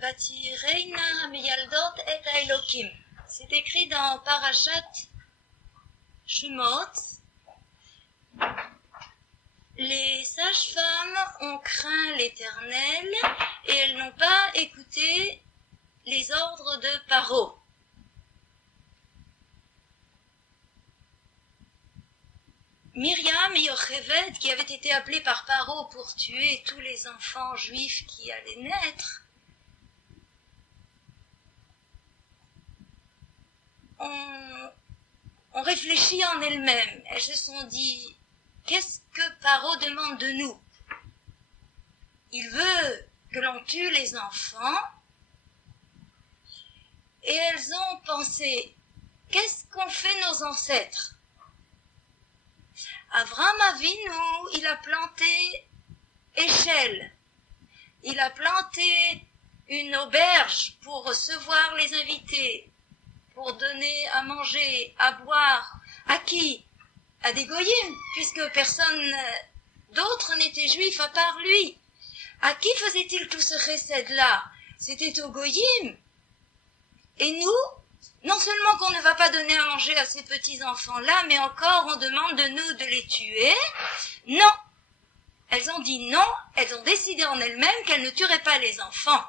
Vatireina meyaldot et Elokim. C'est écrit dans Parashat Shemot. Les sages-femmes ont craint l'Éternel et elles n'ont pas écouté les ordres de Paro. Myriam et Yocheved, qui avaient été appelés par Paro pour tuer tous les enfants juifs qui allaient naître, ont réfléchi en elles-mêmes. Elles se sont dit, qu'est-ce que Paro demande de nous? Il veut que l'on tue les enfants. Et elles ont pensé, qu'est-ce qu'ont fait nos ancêtres? Avraham Avinu, il a planté Échelle. Il a planté une auberge pour recevoir les invités, pour donner à manger, à boire. À qui? À des goyim, puisque personne d'autre n'était juif à part lui. À qui faisait-il tout ce chesed-là? C'était aux goyim. Et nous, non seulement qu'on ne va pas donner à manger à ces petits enfants-là, mais encore on demande de nous de les tuer. Non. Elles ont dit non, elles ont décidé en elles-mêmes qu'elles ne tueraient pas les enfants.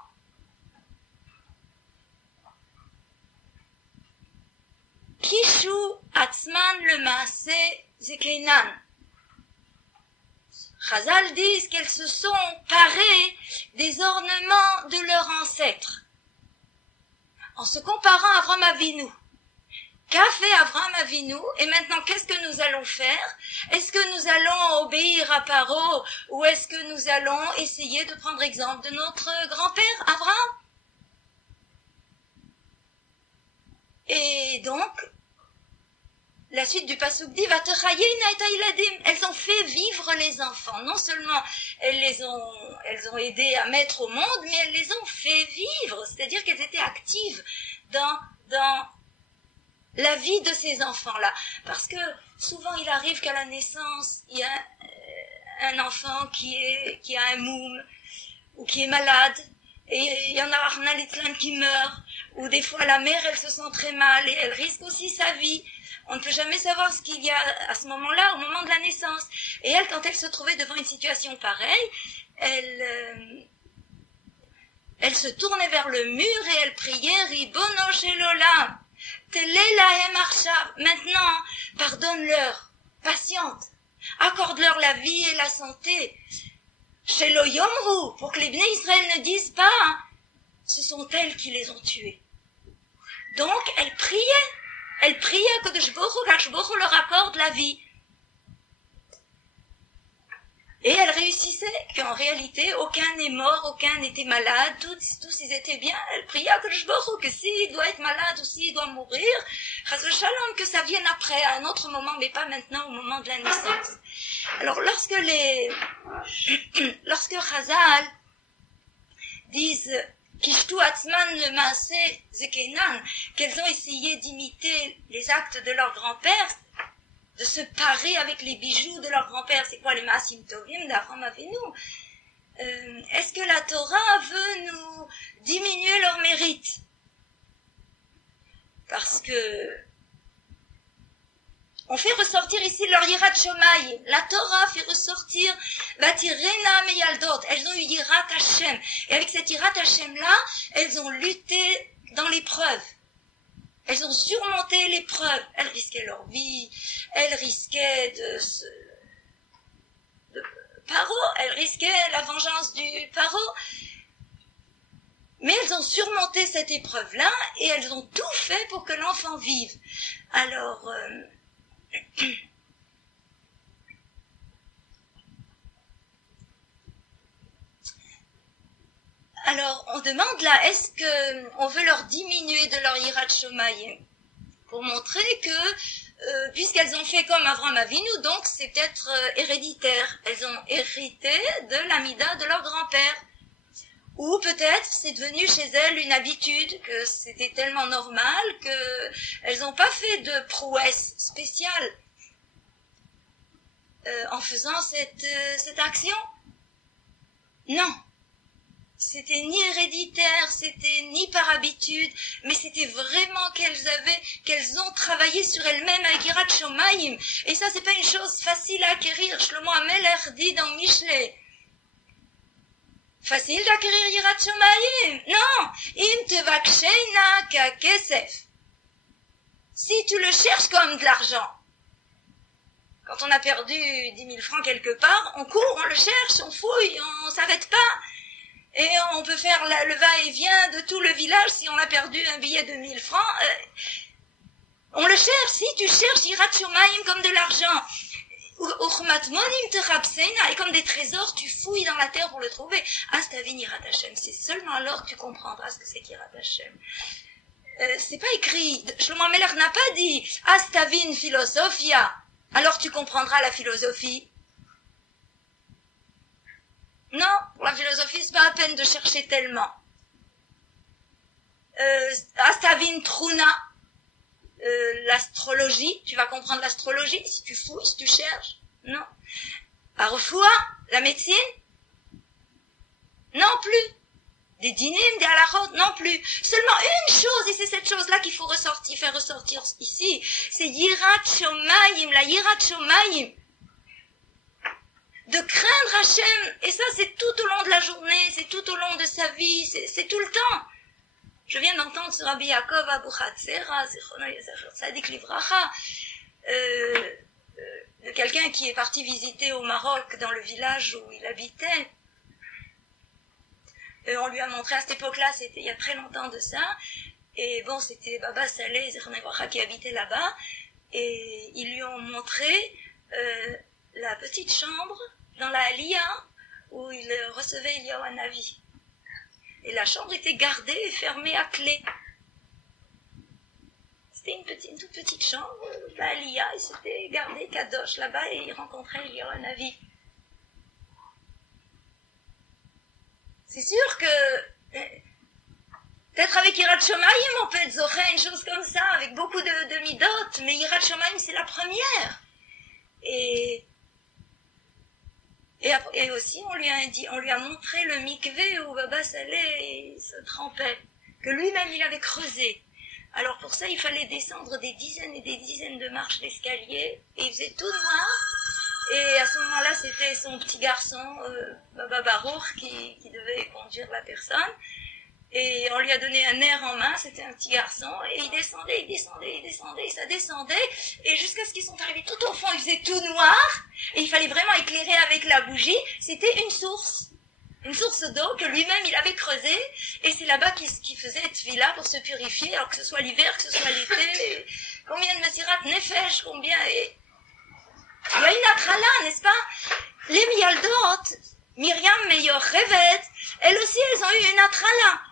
Kishu atzman le maase zekeinan. Chazal disent qu'elles se sont parées des ornements de leurs ancêtres. En se comparant à Avraham Avinu. Qu'a fait Avraham Avinu? Et maintenant, qu'est-ce que nous allons faire? Est-ce que nous allons obéir à Paro ou est-ce que nous allons essayer de prendre exemple de notre grand-père, Avraham? Et donc, la suite du pasuk dit, elles ont fait vivre les enfants. Non seulement elles ont aidé à mettre au monde, mais elles les ont fait vivre. C'est-à-dire qu'elles étaient actives dans la vie de ces enfants-là. Parce que souvent il arrive qu'à la naissance, il y a un enfant qui a un moum, ou qui est malade, et il y en a Arna Litzlan qui meurt, ou des fois la mère elle se sent très mal, et elle risque aussi sa vie. On ne peut jamais savoir ce qu'il y a à ce moment-là, au moment de la naissance. Et elle, quand elle se trouvait devant une situation pareille, elle se tournait vers le mur et elle priait, Ribono shel olam, telei lahem achshav. Maintenant, pardonne-leur, patiente, accorde-leur la vie et la santé. Shelo yomru, pour que les Bnei Israël ne disent pas, ce sont elles qui les ont tués. Donc, elle priait à Kodesh Baruch Hu leur accorde la vie. Et elle réussissait qu'en réalité, aucun n'est mort, aucun n'était malade, tous ils étaient bien. Elle priait à Kodesh Baruch Hu que s'il doit être malade ou s'il doit mourir, Chas v'Shalom, que ça vienne après, à un autre moment, mais pas maintenant, au moment de la naissance. Alors, lorsque Chazal disent Kishtu atzman le maase zekeinan, qu'elles ont essayé d'imiter les actes de leur grand-père, de se parer avec les bijoux de leur grand-père, c'est quoi les maasim tovim d'Avraham Avinu? Est-ce que la Torah veut nous diminuer leur mérite? Parce que on fait ressortir ici leur yirat shomayim. La Torah fait ressortir vatirena meyaldot. Elles ont eu yirat Hashem. Et avec cette yirat Hashem-là, elles ont lutté dans l'épreuve. Elles ont surmonté l'épreuve. Elles risquaient leur vie. Elles risquaient de Paro. Elles risquaient la vengeance du Paro. Mais elles ont surmonté cette épreuve-là et elles ont tout fait pour que l'enfant vive. Alors, on demande là, est-ce que on veut leur diminuer de leur yirat shomayim pour montrer que, puisqu'elles ont fait comme Avraham Avinu, donc c'est peut-être héréditaire. Elles ont hérité de l'amida de leur grand-père. Ou peut-être c'est devenu chez elles une habitude, que c'était tellement normal qu'elles n'ont pas fait de prouesse spéciale en faisant cette action. Non. c'était ni héréditaire, c'était ni par habitude, mais c'était vraiment qu'elles ont travaillé sur elles-mêmes avec Yirat Shomayim. Et ça, c'est pas une chose facile à acquérir. Shlomo HaMelech dit dans Mishlei. Facile d'acquérir Yirat Shomayim? Non! Im tevakshena ka'kesef. Si tu le cherches comme de l'argent. Quand on a perdu 10 000 francs quelque part, on court, on le cherche, on fouille, on s'arrête pas. Et on peut faire le va-et-vient de tout le village si on a perdu un billet de 1000 francs. On le cherche. Si tu cherches Yirat Shomayim comme de l'argent, et comme des trésors, tu fouilles dans la terre pour le trouver. Astavin Yirat Hashem. C'est seulement alors que tu comprendras ce que c'est qu'Yirat Hashem. C'est pas écrit. Shlomo HaMelech n'a pas dit Astavin Philosophia. Alors tu comprendras la philosophie. Non, pour la philosophie, c'est pas la peine de chercher tellement. Astavin Truna, l'astrologie, tu vas comprendre l'astrologie si tu fouilles, si tu cherches. Non. Arfoua, la médecine? Non plus. Des dynimes, des halachot? Non plus. Seulement une chose, et c'est cette chose-là qu'il faut faire ressortir ici, c'est Yirat Shomayim, la Yirat Shomayim. De craindre Hachem, et ça c'est tout au long de la journée, c'est tout au long de sa vie, c'est tout le temps. Je viens d'entendre sur Rabbi Yaakov Abuchatzera, Tzadik Livracha, de quelqu'un qui est parti visiter au Maroc, dans le village où il habitait. On lui a montré, à cette époque-là, c'était il y a très longtemps de ça, et bon, c'était Baba Saleh, qui habitait là-bas, et ils lui ont montré la petite chambre dans la Aliyah où il recevait Eliyahu Hanavi. Et la chambre était gardée et fermée à clé. C'était une toute petite chambre, la Aliyah, et c'était gardé Kadosh là-bas, et il rencontrait Eliyahu Hanavi. C'est sûr que peut-être avec Yirat Shomayim on peut être zoché une chose comme ça, avec beaucoup de midot, mais Yirat Shomayim c'est la première. Et aussi, on lui a montré le mikvé où Baba Saleh se trempait, que lui-même il avait creusé. Alors pour ça, il fallait descendre des dizaines et des dizaines de marches d'escalier, et il faisait tout noir. Et à ce moment-là, c'était son petit garçon, Baba Baruch, qui devait conduire la personne. Et on lui a donné un air en main, c'était un petit garçon, et il descendait, et ça descendait, et jusqu'à ce qu'ils sont arrivés tout au fond, il faisait tout noir, et il fallait vraiment éclairer avec la bougie. C'était une source d'eau que lui-même il avait creusée, et c'est là-bas qu'il faisait tefila pour se purifier, alors que ce soit l'hiver, que ce soit l'été. Combien de Mesirat Nefesh, combien, et il y a une atrala, n'est-ce pas? Les Miyaldot, Myriam et Yocheved, elles aussi elles ont eu une atrala.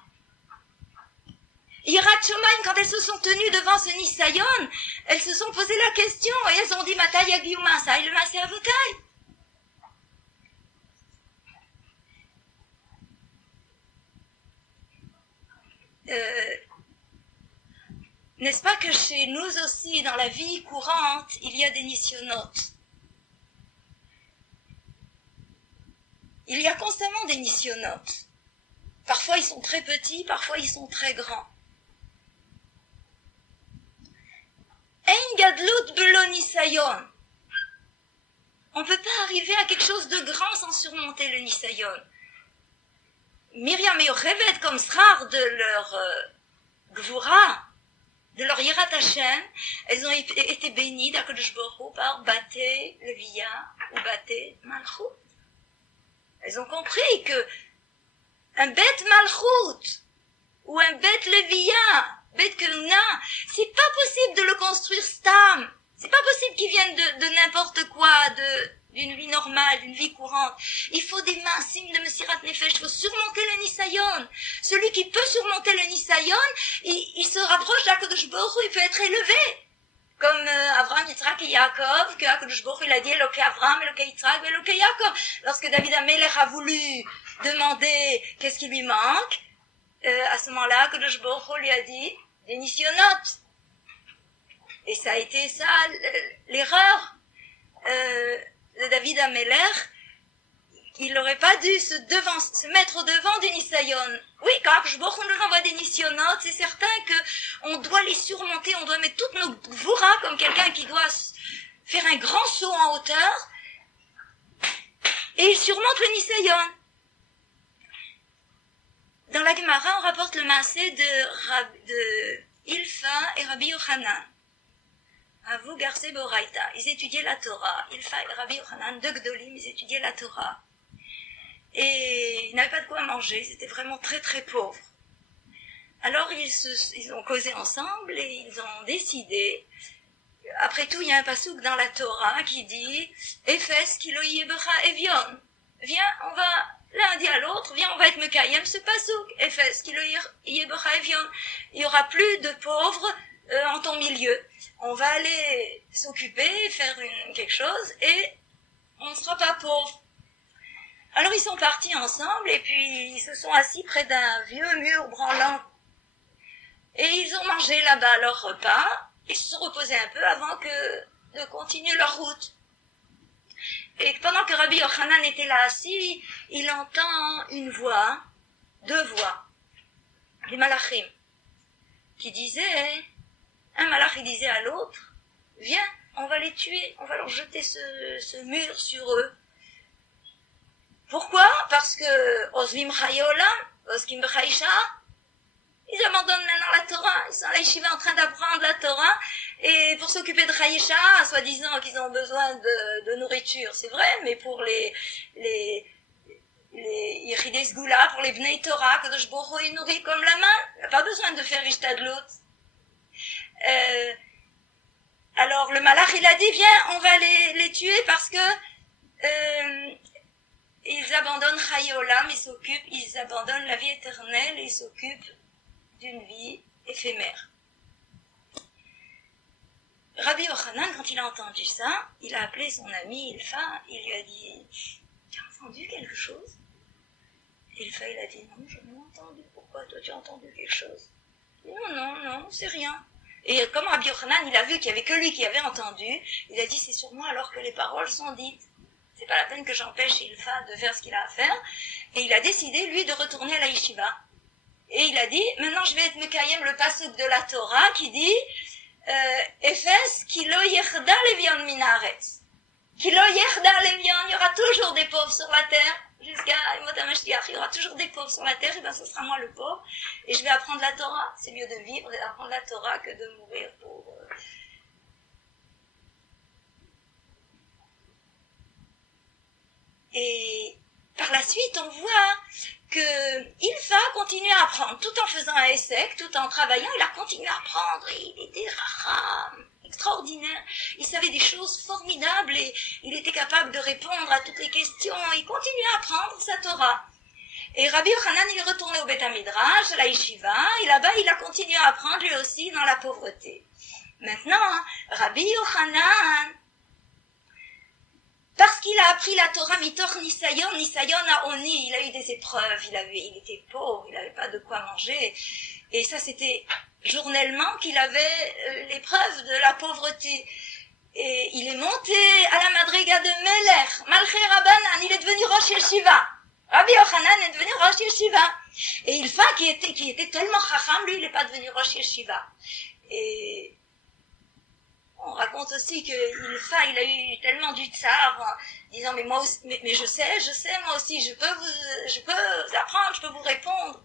Yirat Shomayim, quand elles se sont tenues devant ce Nisayon, elles se sont posé la question et elles ont dit Matai Yagiou Masai, le Masai Avotai. N'est-ce pas que chez nous aussi, dans la vie courante, il y a des nisyonotes? Il y a constamment des nisyonotes. Parfois ils sont très petits, parfois ils sont très grands. Ein gadlut belo nisayon. On ne peut pas arriver à quelque chose de grand sans surmonter le nisayon. Myriam et Yocheved, comme srar de leur gvura, de leur Yirat Hashem, elles ont été bénies d'Akadosh Baruch Hu par Baté Leviya ou Baté Malchut. Elles ont compris que un Bet Malchut ou un Bet Leviya, Bet Keuna, c'est pas possible de le construire stam. C'est pas possible qu'il vienne de n'importe quoi, d'une vie normale, d'une vie courante. Il faut des massim de Mesirat Nefesh, il faut surmonter le Nisayon. Celui qui peut surmonter le Nisayon, il se rapproche d'Akadosh Baruch Hu, il peut être élevé. Comme Abraham, Yitzhak et Yaakov, que Akadosh Baruch Hu il a dit Eloké Abraham, Eloké Yitzhak, Eloké Yaakov. Lorsque David HaMelech a voulu demander qu'est-ce qui lui manque, à ce moment-là, Akadosh Baruch Hu lui a dit des nisyonotes. Et ça a été ça, l'erreur de David HaMelech, il n'aurait pas dû se mettre au devant du Nisayon. Oui, quand Akadosh Baruch Hu nous envoie des Nisyonot, c'est certain qu'on doit les surmonter, on doit mettre toutes nos gvura comme quelqu'un qui doit faire un grand saut en hauteur, et il surmonte le Nisayon. Dans la Gemara, on rapporte le maaseh de Ilfa et Rabbi Yochanan. Avou Garse Boraita. Ils étudiaient la Torah. Ilfa et Rabbi Yochanan, deux Gdolim, ils étudiaient la Torah. Et ils n'avaient pas de quoi manger, ils étaient vraiment très très pauvres. Alors ils ont causé ensemble et ils ont décidé. Après tout, il y a un pasouk dans la Torah qui dit Efes kilo yebecha evion. Viens, on va l'un dit à l'autre, viens, on va être mekayem ce pasouk. Efes kilo yebecha evion. Il y aura plus de pauvres en ton milieu. On va aller s'occuper, faire quelque chose et on ne sera pas pauvres. Alors ils sont partis ensemble et puis ils se sont assis près d'un vieux mur branlant. Et ils ont mangé là-bas leur repas. Ils se sont reposés un peu avant de continuer leur route. Et pendant que Rabbi Yochanan était là assis, il entend une voix, deux voix, des malachim, qui disaient, un malach il disait à l'autre, viens, on va les tuer, on va leur jeter ce mur sur eux. Pourquoi? Parce que Osvim Chayolam, Oskim Bechaisha, ils abandonnent maintenant la Torah, ils sont à la yeshiva en train d'apprendre la Torah, et pour s'occuper de Chaïcha, soi-disant qu'ils ont besoin de nourriture, c'est vrai, mais pour les Yechides Goula, pour les Bnei Torah, Kadosh Baruch Hu est nourri comme la main, il n'a pas besoin de faire Ishtadlut. Alors le malach il a dit, viens, on va les tuer parce que ils abandonnent Chayolam, ils abandonnent la vie éternelle, ils s'occupent d'une vie éphémère. Rabbi Yochanan, quand il a entendu ça, il a appelé son ami Ilfa, il lui a dit « Tu as entendu quelque chose ?» Ilfa, il a dit « Non, je n'ai pas entendu. Pourquoi toi tu as entendu quelque chose ?» Non, c'est rien. Et comme Rabbi Yochanan, il a vu qu'il n'y avait que lui qui avait entendu, il a dit « C'est sur moi alors que les paroles sont dites. C'est pas la peine que j'empêche Ilfa de faire ce qu'il a à faire. » Et il a décidé, lui, de retourner à la yeshiva. Et il a dit, maintenant je vais être mekayem le pasuk de la Torah qui dit Efes kilo yechda levion minaretz. Kilo yechda levion, il y aura toujours des pauvres sur la terre, jusqu'à Yemot HaMashiach, il y aura toujours des pauvres sur la terre, et bien ce sera moi le pauvre, et je vais apprendre la Torah. C'est mieux de vivre et d'apprendre la Torah que de mourir pauvre. Et par la suite, on voit que Ilfa continue à apprendre, tout en faisant un essai, tout en travaillant, il a continué à apprendre, et il était racham, extraordinaire, il savait des choses formidables, et il était capable de répondre à toutes les questions, il continuait à apprendre sa Torah. Et Rabbi Yochanan, il est retourné au Beth Midrash, à la Yeshiva, et là-bas, il a continué à apprendre lui aussi dans la pauvreté. Maintenant, Rabbi Yochanan, parce qu'il a appris la Torah mitor Nisayon à Oni, il a eu des épreuves, il était pauvre, il n'avait pas de quoi manger. Et ça, c'était journellement qu'il avait l'épreuve de la pauvreté. Et il est monté à la madriga de Melech, Malché Rabbanan, il est devenu Rosh Yeshiva. Rabbi Yochanan est devenu Rosh Yeshiva. Et Ilfa, qui était tellement chacham, lui, il n'est pas devenu Rosh Yeshiva. Et on raconte aussi que Ilfa, il a eu tellement du tsar, en disant, mais moi aussi, mais je sais, moi aussi, je peux vous apprendre, je peux vous répondre.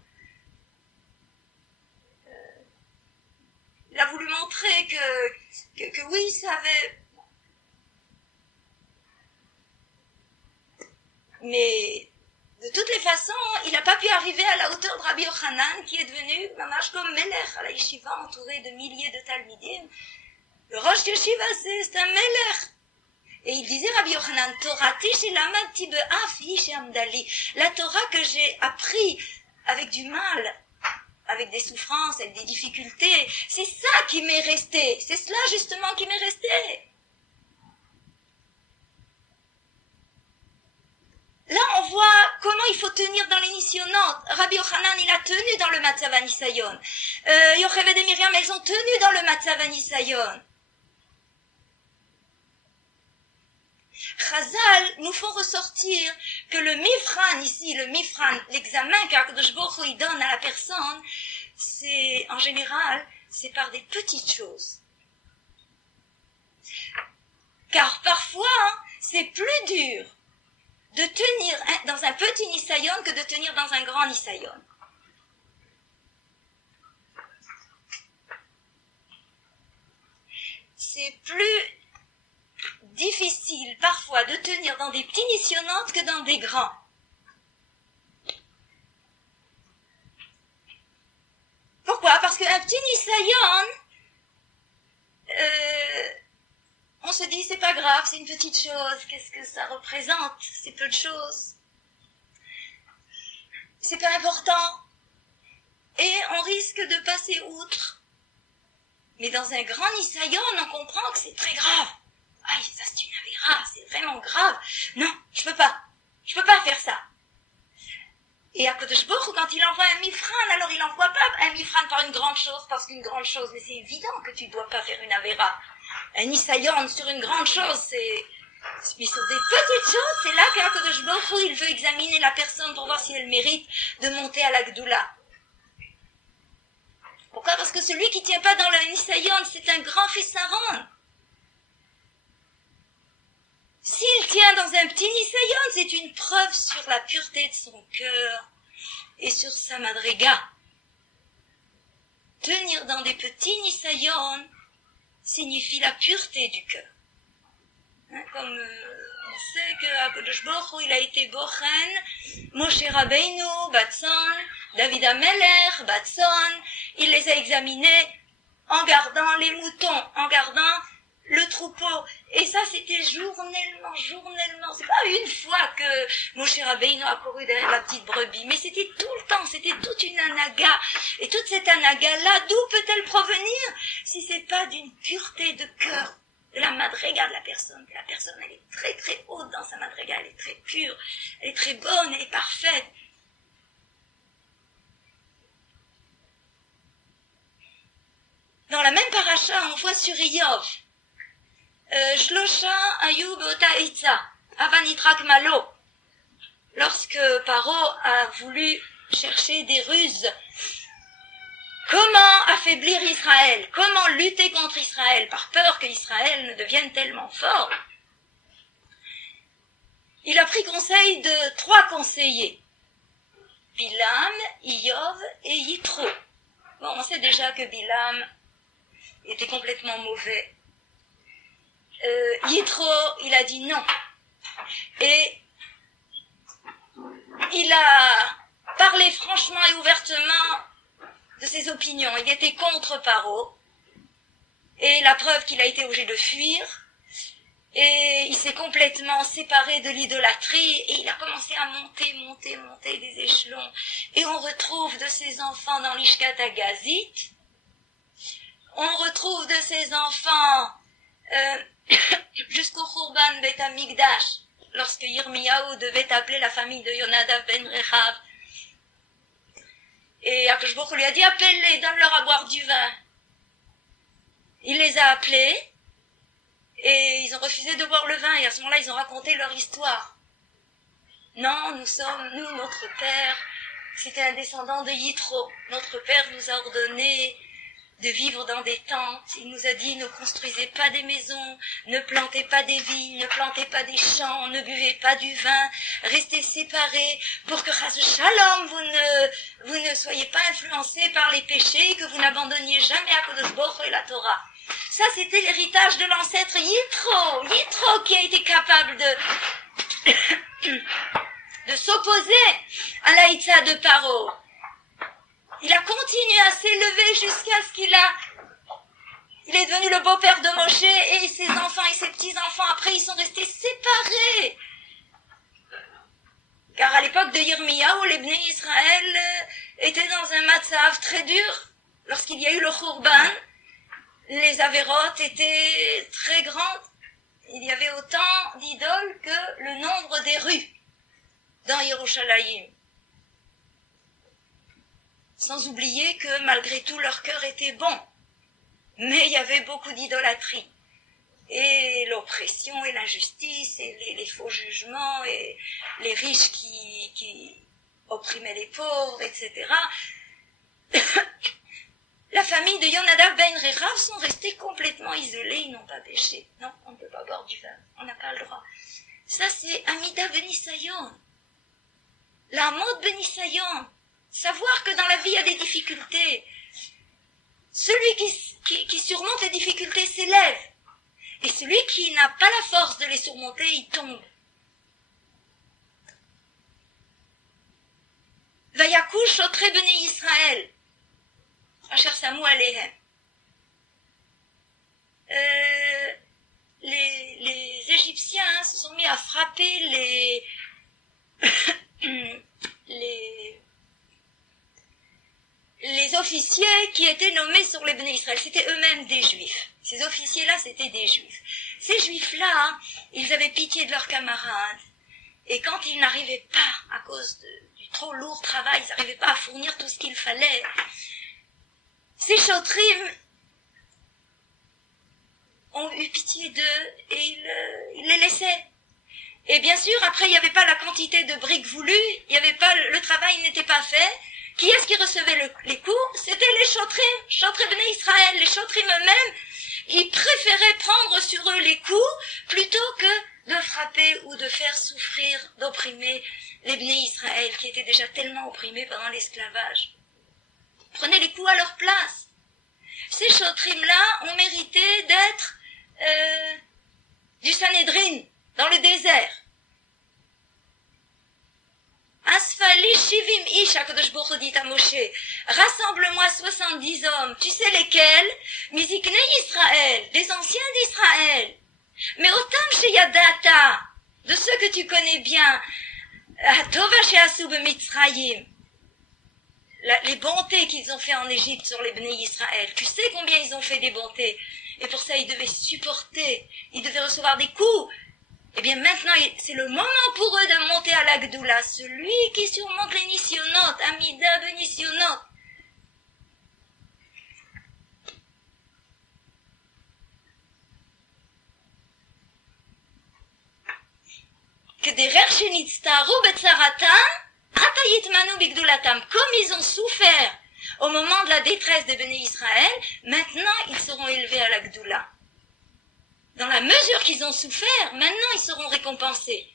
Il a voulu montrer que oui, il savait. Mais, de toutes les façons, il n'a pas pu arriver à la hauteur de Rabbi Yochanan, qui est devenu, mamash comme Melech, à la yeshiva, entouré de milliers de talmidim. Le Rosh Yeshiva, c'est un Melech. Et il disait, Rabbi Yochanan, Torati shelamati be'afi she'amdali. La Torah que j'ai appris avec du mal, avec des souffrances, avec des difficultés, c'est ça qui m'est resté. C'est cela, justement, qui m'est resté. Là, on voit comment il faut tenir dans les Nissionot. Rabbi Yochanan, il a tenu dans le Matzav HaNisayon. Yocheved et Myriam, elles ont tenu dans le Matzav HaNisayon. Chazal nous font ressortir que le mifran ici, l'examen qu'Akadosh Baruch Hu donne à la personne, c'est, en général, c'est par des petites choses. Car parfois, c'est plus dur de tenir dans un petit nisayon que de tenir dans un grand nisayon. C'est plus difficile parfois de tenir dans des petits nisayonot que dans des grands. Pourquoi? Parce qu'un petit nisayon, on se dit c'est pas grave, c'est une petite chose, qu'est-ce que ça représente? C'est peu de choses. C'est pas important. Et on risque de passer outre. Mais dans un grand nisayon, on comprend que c'est très grave. Aïe, ça c'est une avéra, c'est vraiment grave. Non, je peux pas faire ça. Et Akadosh Baruch Hu, quand il envoie un mifran, alors il n'envoie pas un mifran par une grande chose, parce qu'une grande chose, mais c'est évident que tu ne dois pas faire une avéra. Un nisayon sur une grande chose, mais sur des petites choses, c'est là qu'Akadosh Baruch Hu, il veut examiner la personne pour voir si elle mérite de monter à la Gdoula. Pourquoi? Parce que celui qui ne tient pas dans le nisayon, c'est un grand fissaron. S'il tient dans un petit nisayon, c'est une preuve sur la pureté de son cœur et sur sa madriga. Tenir dans des petits nisayon signifie la pureté du cœur. Comme on sait que Akadosh Baruch Hu, il a été bochen, Moshe Rabbeinu, Batson, David Ameler, Batson, il les a examinés en gardant les moutons, en gardant le troupeau. Et ça, c'était journellement. C'est pas une fois que Moshe Rabbeinu a couru derrière la petite brebis, mais c'était tout le temps, c'était toute une anaga. Et toute cette anaga-là, d'où peut-elle provenir si c'est pas d'une pureté de cœur, de la madriga de la personne? La personne, elle est très très haute dans sa madriga, elle est très pure, elle est très bonne, elle est parfaite. Dans la même paracha, on voit sur Iyov, Shlosha ayu beota itza, avanitrak malo. Lorsque Paro a voulu chercher des ruses, comment affaiblir Israël, comment lutter contre Israël, par peur que Israël ne devienne tellement fort, il a pris conseil de 3 conseillers, Bilam, Iyov et Yitro. Bon, on sait déjà que Bilam était complètement mauvais. Yitro, il a dit non. Et il a parlé franchement et ouvertement de ses opinions. Il était contre Paro. Et la preuve qu'il a été obligé de fuir. Et il s'est complètement séparé de l'idolâtrie. Et il a commencé à monter des échelons. Et on retrouve de ses enfants dans l'Ishkat Agazit. On retrouve de ses enfants jusqu'au Khurban Bet Hamikdash, lorsque Yirmiyahu devait appeler la famille de Yonadav ben Rechav. Et Akadosh Baruch Hu lui a dit, appelle-les, donne-leur à boire du vin. Il les a appelés, et ils ont refusé de boire le vin, et à ce moment-là, ils ont raconté leur histoire. Non, notre père, c'était un descendant de Yitro. Notre père nous a ordonné de vivre dans des tentes. Il nous a dit, ne construisez pas des maisons, ne plantez pas des vignes, ne plantez pas des champs, ne buvez pas du vin, restez séparés pour que Chas Shalom, vous ne soyez pas influencés par les péchés et que vous n'abandonniez jamais Akadosh Baruch Hu et la Torah. Ça, c'était l'héritage de l'ancêtre Yitro qui a été capable de s'opposer à l'Aïtza de Paro. Il a continué à s'élever jusqu'à ce qu'il est devenu le beau-père de Moshe, et ses enfants et ses petits-enfants, après, ils sont restés séparés. Car à l'époque de Yirmiyahu, les Bnei Israël étaient dans un matzav très dur. Lorsqu'il y a eu le Khurban, les avérotes étaient très grandes. Il y avait autant d'idoles que le nombre des rues dans Yerushalayim. Sans oublier que malgré tout leur cœur était bon. Mais il y avait beaucoup d'idolâtrie. et l'oppression et l'injustice et les faux jugements et les riches qui opprimaient les pauvres, etc. La famille de Yonadav ben Rerav sont restés complètement isolés, ils n'ont pas péché. Non, on ne peut pas boire du vin, on n'a pas le droit. Ça c'est Amida Benissayon. La mode Benissayon. Savoir que dans la vie il y a des difficultés. Celui qui surmonte les difficultés s'élève. Et celui qui n'a pas la force de les surmonter, il tombe. Vayakou shotre bnei Israël. Asher samu alehem. Les Égyptiens se sont mis à frapper les officiers qui étaient nommés sur les Bnei Israël. C'était eux-mêmes des Juifs. Ces officiers-là, c'était des Juifs. Ces Juifs-là, ils avaient pitié de leurs camarades. Et quand ils n'arrivaient pas, à cause du trop lourd travail, ils n'arrivaient pas à fournir tout ce qu'il fallait, ces Chotrim ont eu pitié d'eux et ils les laissaient. Et bien sûr, après, il n'y avait pas la quantité de briques voulues, il n'y avait pas, le travail n'était pas fait. Qui est-ce qui recevait les coups? C'était les Chotrim Bnei Israël, les Chotrim eux-mêmes. Ils préféraient prendre sur eux les coups plutôt que de frapper ou de faire souffrir, d'opprimer les Bnei Israël qui étaient déjà tellement opprimés pendant l'esclavage. Prenaient les coups à leur place. Ces Chotrim-là ont mérité d'être du Sanhédrin, dans le désert. Asfali Shivim Ish, HaKadosh Baruch Hu dit à Moshe, rassemble-moi 70 hommes, tu sais lesquels? Miziknei Israël, des anciens d'Israël. Mais autant chez Yadata, de ceux que tu connais bien, Hatova She'asu b'Mitzrayim, les bontés qu'ils ont fait en Égypte sur les Bnei Israël. Tu sais combien ils ont fait des bontés. Et pour ça, ils devaient supporter, ils devaient recevoir des coups. Eh bien maintenant, c'est le moment pour eux de monter à la Gdoula. Celui qui surmonte les Nisyonot, Amida de Nisyonot. Kederer shenitztaru betzaratam, ata yitmanu bigdulatam. Comme ils ont souffert au moment de la détresse des Béné Israël, maintenant ils seront élevés à la Gdoula. Dans la mesure qu'ils ont souffert, maintenant ils seront récompensés.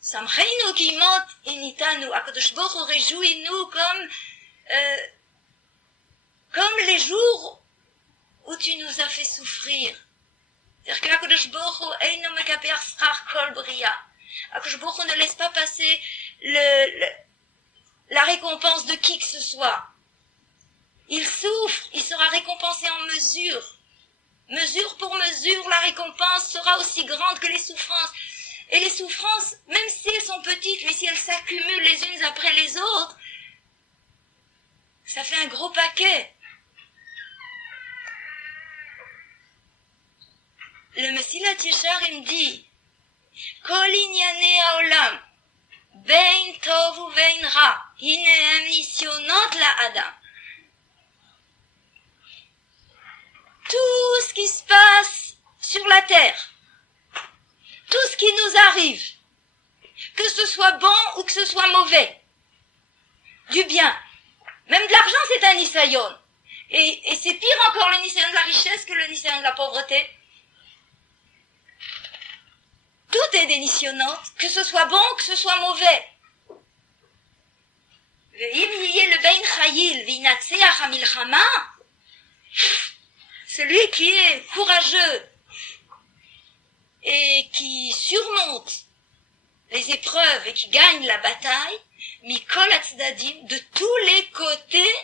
Samcheinu kimot initanu, HaKadosh Baruch Hu réjouis-nous comme les jours où tu nous as fait souffrir. C'est-à-dire que HaKadosh Baruch Hu eino mekaper schar kol bria. HaKadosh Baruch Hu ne laisse pas passer la récompense de qui que ce soit. Il souffre, il sera récompensé en mesure. Mesure pour mesure, la récompense sera aussi grande que les souffrances. Et les souffrances, même si elles sont petites, mais si elles s'accumulent les unes après les autres, ça fait un gros paquet. Le Mesilat Yesharim dit, Kol inyane haolam, bein tov u bein ra, hinehem nisyonot la adam. Tout ce qui se passe sur la terre, tout ce qui nous arrive, que ce soit bon ou que ce soit mauvais, du bien, même de l'argent c'est un nisayon. Et c'est pire encore le nisayon de la richesse que le nisayon de la pauvreté. Tout est des nisyonotes, que ce soit bon ou que ce soit mauvais. Le bein chayil v'inatseach hamilchama, celui qui est courageux et qui surmonte les épreuves et qui gagne la bataille, mikol hatzdadim, de tous les côtés,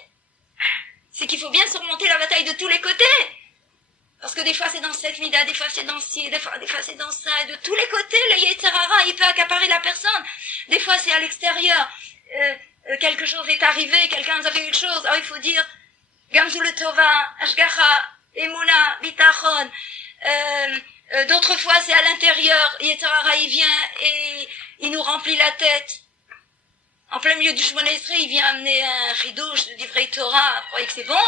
c'est qu'il faut bien surmonter la bataille de tous les côtés. Parce que des fois c'est dans cette mida, des fois c'est dans ci, des fois c'est dans ça, et de tous les côtés, le Yetzer Hara, il peut accaparer la personne. Des fois c'est à l'extérieur, quelque chose est arrivé, quelqu'un nous a fait une chose, alors il faut dire, Gamzu le Tova, Ashgacha, Emouna, Bitachon. D'autres fois c'est à l'intérieur, Yetzer Hara il vient et il nous remplit la tête. En plein milieu du Shemona Esrei, il vient amener un chidouche de Divrei Torah, vous croyez que c'est bon?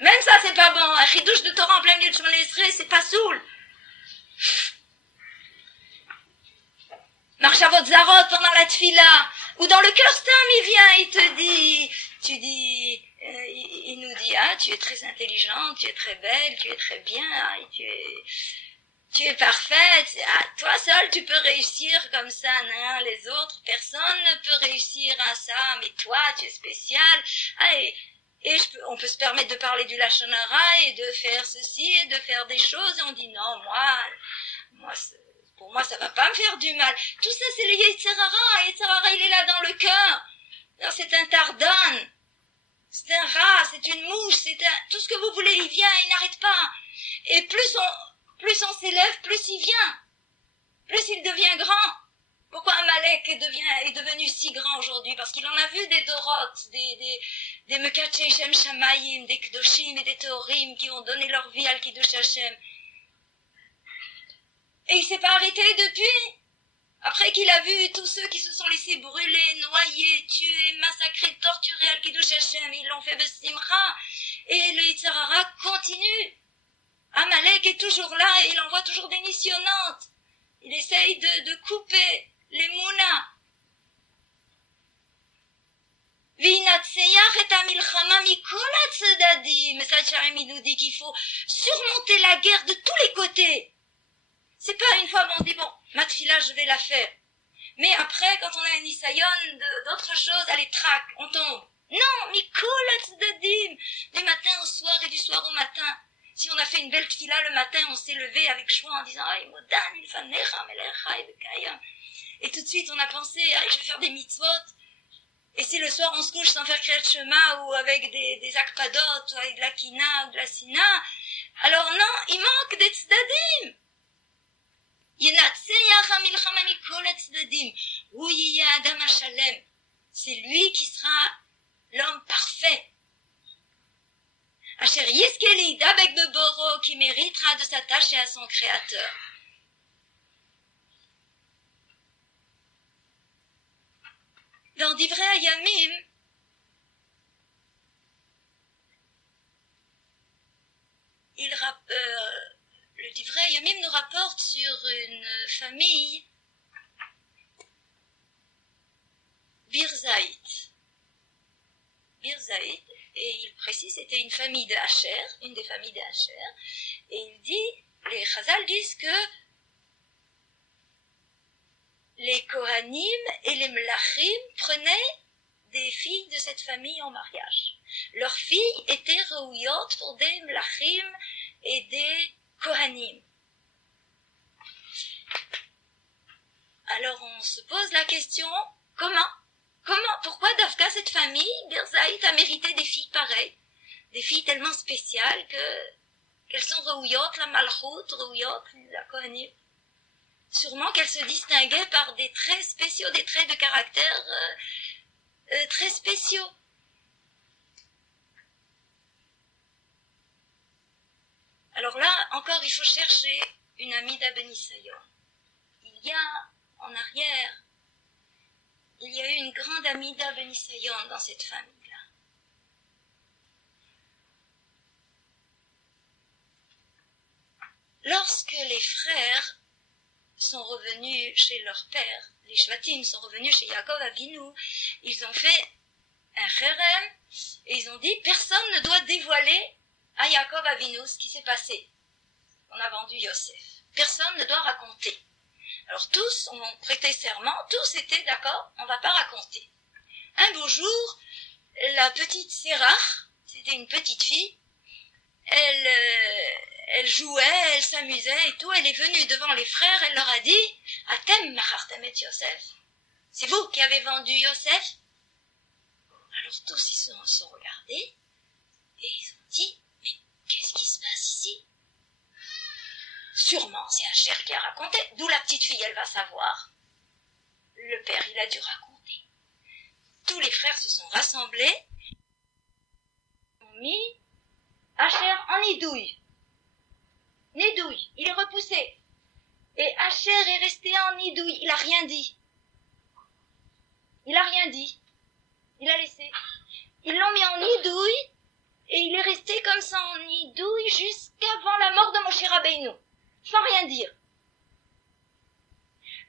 Même ça, c'est pas bon. Un chidouche de Torah en plein milieu de Shemona Esrei, c'est pas soul. Marchavot Zarot pendant la tfila, ou dans le cœur stam, il vient, il te dit, il nous dit, ah, tu es très intelligente, tu es très belle, tu es très bien, ah, tu es parfaite, ah, toi seul tu peux réussir comme ça, non, les autres, personne ne peut réussir à ça, mais toi tu es spécial, ah, on peut se permettre de parler du Lachon Hara et de faire ceci et de faire des choses, et on dit non, pour moi ça va pas me faire du mal. Tout ça c'est le Yetzer Hara, Yetzer Hara il est là dans le cœur, alors c'est un tardon, c'est un rat, c'est une mouche, tout ce que vous voulez, il vient, il n'arrête pas, et plus on s'élève, plus il vient, plus il devient grand. Pourquoi Amalek est devenu si grand aujourd'hui? Parce qu'il en a vu des Doroth, des Mekatchei Shem Shamayim, des Kdoshim et des Teorim qui ont donné leur vie à Kiddush Hashem. Et il s'est pas arrêté depuis. Après qu'il a vu tous ceux qui se sont laissés brûler, noyer, tuer, massacrer, torturer al Kiddush Hashem, ils l'ont fait besimcha. Et le Yetzer Hara continue. Amalek est toujours là et il envoie toujours des missionnantes. Il essaye de couper les mounas. V'inatseyach et amilchama mikol hatzedadim. Mais ça, Chaim, il nous dit qu'il faut surmonter la guerre de tous les côtés. C'est pas une fois on dit, bon, ma tfila, je vais la faire. Mais après, quand on a un nisayon d'autre chose, allez, trac, on tombe. Non, mikol hatzedadim. Du matin au soir et du soir au matin. Si on a fait une belle tfila le matin, on s'est levé avec joie en disant, ah, modan, ilfanecha, melecha, ebekaya. Et tout de suite, on a pensé, ah, je vais faire des mitzvot. Et si le soir, on se couche sans faire Kriyat Shema ou avec des akpadot ou avec de la kina ou de la sina, alors non, il manque des tzdadim. Yenatseyach hamilchama mikol tzdadim. Hu yiyeh adam hashalem. C'est lui qui sera l'homme parfait. Asher Yizkeli d'Abek Beboro, qui méritera de s'attacher à son Créateur. Dans Divrei Hayamim, le Divrei Hayamim nous rapporte sur une famille Birzaït. Et il précise, c'était une famille de Asher, une des familles de Asher, et il dit, les Chazal disent que les Kohanim et les Melachim prenaient des filles de cette famille en mariage. Leurs filles étaient reouyot pour des Melachim et des Kohanim. Alors on se pose la question, pourquoi Dafka, cette famille, Birzaït, a mérité des filles pareilles, des filles tellement spéciales qu'elles sont reouyot, la Malchut, reouyot, la Kohanim. Sûrement qu'elles se distinguaient par des traits spéciaux, des traits de caractère très spéciaux. Alors là, encore, il faut chercher une Amida Ben Isayon. Il y a en arrière, il y a eu une grande Amida Ben Isayon dans cette famille-là. Lorsque les frères sont revenus chez leur père, les Shvatim sont revenus chez Yaakov Avinu, ils ont fait un cherem et ils ont dit personne ne doit dévoiler à Yaakov Avinu ce qui s'est passé. On a vendu Yosef. Personne ne doit raconter. Alors tous ont prêté serment, tous étaient d'accord, on ne va pas raconter. Un beau jour, la petite Sérach, c'était une petite fille, elle jouait, elle s'amusait et tout, elle est venue devant les frères, elle leur a dit « Atem machartem et Yosef » c'est vous qui avez vendu Yosef? Alors tous ils se sont regardés et ils ont dit « Mais qu'est-ce qui se passe ici ?» Sûrement c'est Asher qui a raconté, d'où la petite fille elle va savoir. Le père il a dû raconter. Tous les frères se sont rassemblés, ont mis Asher en nidouille. Nidouille, il est repoussé. Et Asher est resté en nidouille, il a rien dit. Il a rien dit. Il a laissé. Ils l'ont mis en nidouille et il est resté comme ça en nidouille jusqu'avant la mort de Moshe Rabbeinu, sans rien dire.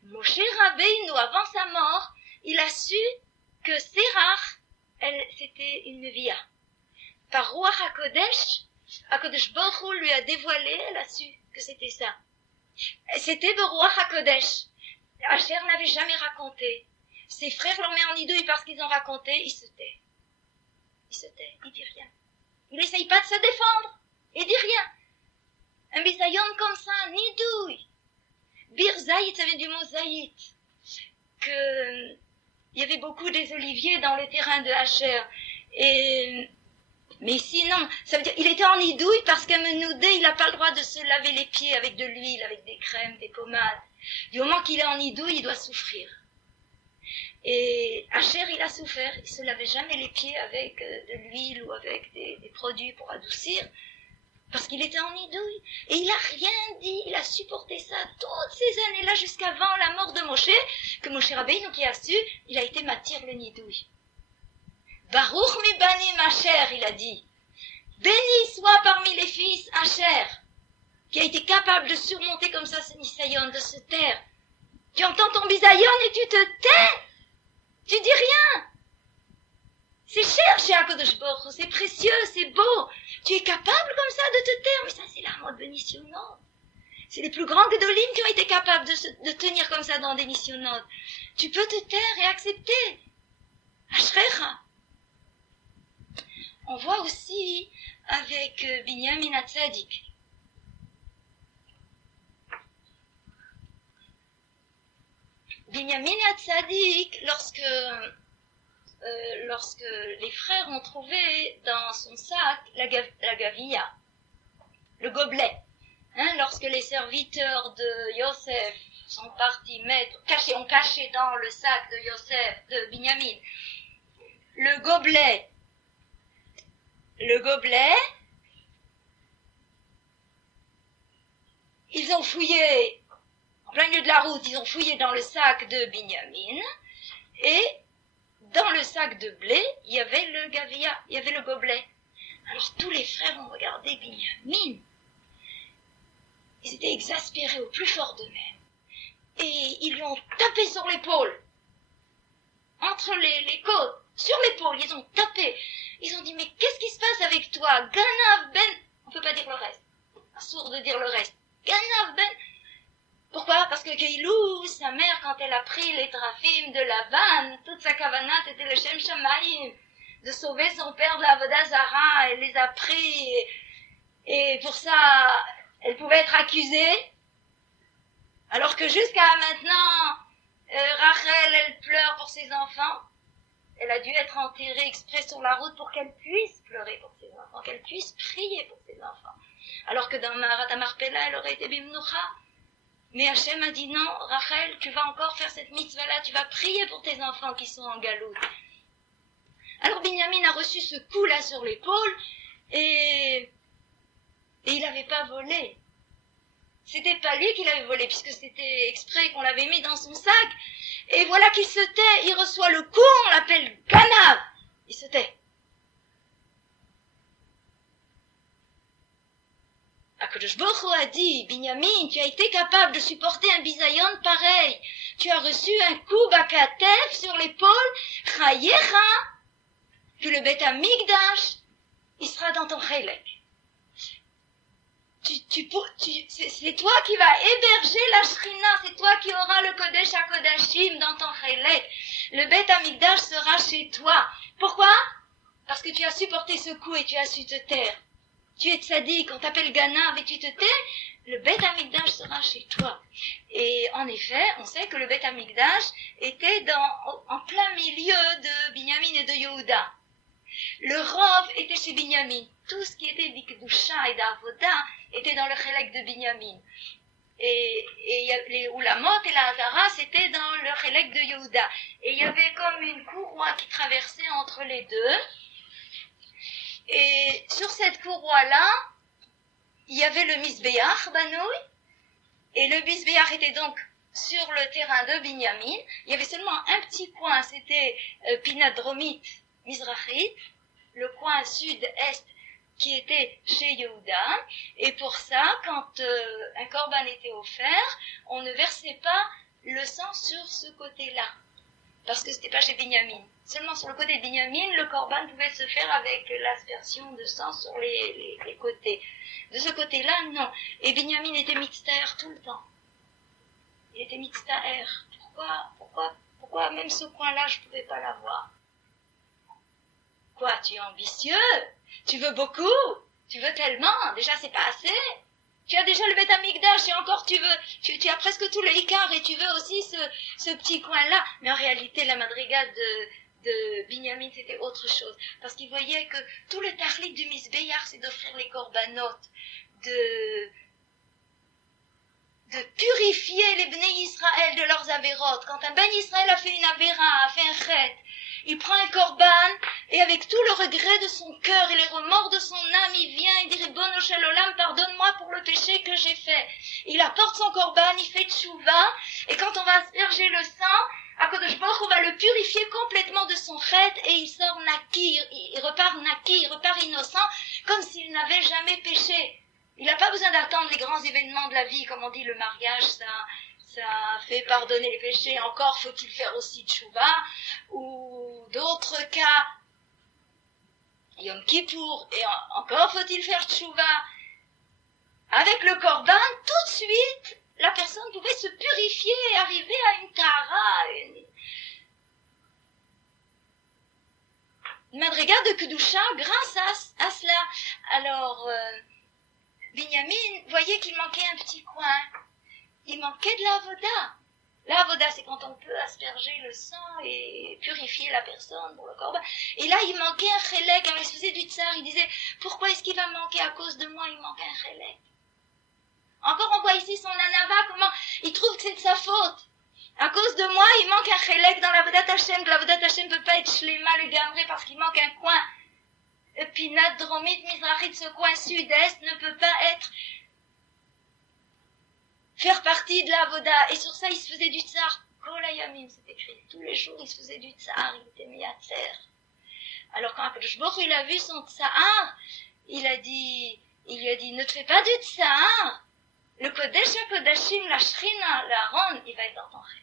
Moshe Rabbeinu, avant sa mort, il a su que Sérach, c'était une Neviah. Par Ruach HaKodesh Baruch Hu lui a dévoilé, elle a su que c'était ça. C'était de Ruach HaKodesh. Asher n'avait jamais raconté. Ses frères l'ont mis en nidouille parce qu'ils ont raconté, il se tait. Il dit rien. Il n'essaye pas de se défendre, il dit rien. Un bisayon comme ça, nidouille. Bir Zayit, ça vient du mot Zayit. Il y avait beaucoup des oliviers dans le terrain de Asher. Mais sinon, ça veut dire, il était en nidouille parce qu'à Menoudé, il n'a pas le droit de se laver les pieds avec de l'huile, avec des crèmes, des pommades. Du moment qu'il est en nidouille, il doit souffrir. Et Asher, il a souffert. Il ne se lavait jamais les pieds avec de l'huile ou avec des produits pour adoucir, parce qu'il était en nidouille. Et il n'a rien dit, il a supporté ça toutes ces années-là jusqu'avant la mort de Moshe, que Moshe Rabbeinu qui a su, il a été matir le nidouille. Baruch mi banim Asher, il a dit. Béni soit parmi les fils Asher, qui a été capable de surmonter comme ça ce nisayon, de se taire. Tu entends ton bisayon et tu te tais. Tu dis rien. C'est cher chez HaKadosh Baruch Hu, c'est précieux, c'est beau. Tu es capable comme ça de te taire, mais ça c'est la mode bénitionnante. C'est les plus grands Gedolim qui ont été capables de tenir comme ça dans des missionnotes. Tu peux te taire et accepter. Ashrecha. On voit aussi avec Binyamin HaTzadik. Binyamin HaTzadik, lorsque les frères ont trouvé dans son sac la gavilla, le gobelet, lorsque les serviteurs de Yosef sont partis ont caché dans le sac de Yosef, de Binyamin, le gobelet, ils ont fouillé, en plein milieu de la route, ils ont fouillé dans le sac de Binyamin, et dans le sac de blé, il y avait le gavilla, il y avait le gobelet. Alors tous les frères ont regardé Binyamin. Ils étaient exaspérés au plus fort d'eux-mêmes. Et ils lui ont tapé sur l'épaule, entre les côtes, sur l'épaule, ils ont tapé. Ils ont dit, mais qu'est-ce qui se passe avec toi? Ganav ben... On peut pas dire le reste. Sourd de dire le reste. Ganav ben... Pourquoi? Parce que Keilou, sa mère, quand elle a pris les drafim de la vanne, toute sa kavanat était le Shem Shamaïm, de sauver son père de la Avodah Zara, elle les a pris, et pour ça, elle pouvait être accusée. Alors que jusqu'à maintenant, Rachel, elle pleure pour ses enfants. Elle a dû être enterrée exprès sur la route pour qu'elle puisse pleurer pour ses enfants, qu'elle puisse prier pour ses enfants. Alors que dans Maharat HaMarpela, elle aurait été Bimnoucha. Mais Hachem a dit non, Rachel, tu vas encore faire cette mitzvah-là, tu vas prier pour tes enfants qui sont en galoute. Alors Binyamin a reçu ce coup-là sur l'épaule et il n'avait pas volé. C'était pas lui qui l'avait volé, puisque c'était exprès qu'on l'avait mis dans son sac. Et voilà qu'il se tait, il reçoit le coup, on l'appelle Ganav. Il se tait. HaKadosh Baruch Hu a dit, Binyamin, tu as été capable de supporter un bisayon pareil. Tu as reçu un coup bakatef sur l'épaule, chayecha, que le Beth Amikdash, il sera dans ton chelek. C'est toi qui vas héberger la Shrina, c'est toi qui auras le Kodesh HaKodashim dans ton chelek. Le Beth Amikdash sera chez toi. Pourquoi? Parce que tu as supporté ce coup et tu as su te taire. Tu es tzaddik, on t'appelle Ganav et tu te tais, le Beth Amikdash sera chez toi. Et en effet, on sait que le Beth Amikdash était en plein milieu de Binyamin et de Yehuda. Le Rov était chez Binyamin. Tout ce qui était d'Ikdusha et d'Avoda était dans le Chelek de Binyamin. Et les Oulamot et la Hazara, c'était dans le Chelek de Yehuda. Et il y avait comme une courroie qui traversait entre les deux. Et sur cette courroie-là, il y avait le Misbéach Banoui, et le Misbéach était donc sur le terrain de Binyamin. Il y avait seulement un petit coin, c'était Pinat Dromit Mizrachit, le coin sud-est qui était chez Yehuda, et pour ça, quand un korban était offert, on ne versait pas le sang sur ce côté-là, parce que c'était pas chez Binyamin. Seulement sur le côté de Binyamin, le korban pouvait se faire avec l'aspersion de sang sur les côtés. De ce côté-là, non. Et Binyamin était mitztaher tout le temps. Il était mitztaher. Pourquoi même ce coin-là, je pouvais pas l'avoir? Quoi, tu es ambitieux? Tu veux beaucoup? Tu veux tellement? Déjà, c'est pas assez? Tu as déjà le Beth Amikdash et encore tu as presque tout le Icar et tu veux aussi ce petit coin-là. Mais en réalité, la madriga de Binyamin, c'était autre chose. Parce qu'il voyait que tout le tarlit du Misbéyar, c'est d'offrir les korbanot, de purifier les Bnei Israël de leurs avérotes. Quand un Ben Israël a fait une avéra, a fait un chet, il prend un korban, et avec tout le regret de son cœur et les remords de son âme, il vient et dit, Ribono shel olam, pardonne-moi pour le péché que j'ai fait. Il apporte son korban, il fait tchouva, et quand on va asperger le sang, HaKadosh Baruch Hu va le purifier complètement de son chet, et il sort naki, il repart innocent, comme s'il n'avait jamais péché. Il n'a pas besoin d'attendre les grands événements de la vie, comme on dit, le mariage, ça fait pardonner les péchés, encore faut-il faire aussi tchouva, ou d'autres cas, Yom Kippour, et encore faut-il faire tchouva. Avec le korban, tout de suite, la personne pouvait se purifier et arriver à une tara, une madriga de Kedusha grâce à cela. Alors, Binyamin voyait qu'il manquait un petit coin. Il manquait de l'avoda. L'avoda, c'est quand on peut asperger le sang et purifier la personne pour le korban. Et là, il manquait un chélek. Il se faisait du tsar. Il disait, pourquoi est-ce qu'il va manquer à cause de moi? Il manque un chélek. Encore, on voit ici son anava, comment il trouve que c'est de sa faute. À cause de moi, il manque un chélek dans l'avodat Hashem. L'avodat Hashem ne peut pas être shlema le gamré parce qu'il manque un coin. Pinat, dromite, mizrachit, ce coin sud-est ne peut pas faire partie de la voda. Et sur ça, il se faisait du tsar. Kolayamim, c'est écrit. Tous les jours, il se faisait du tsar. Il était miyatser. Alors, quand Akadosh Baruch Hu, il a vu son tsar, il lui a dit, ne te fais pas du tsar. Le Kodesh HaKodashim, la Shrina, l'Aaron, il va être dans ton rêve.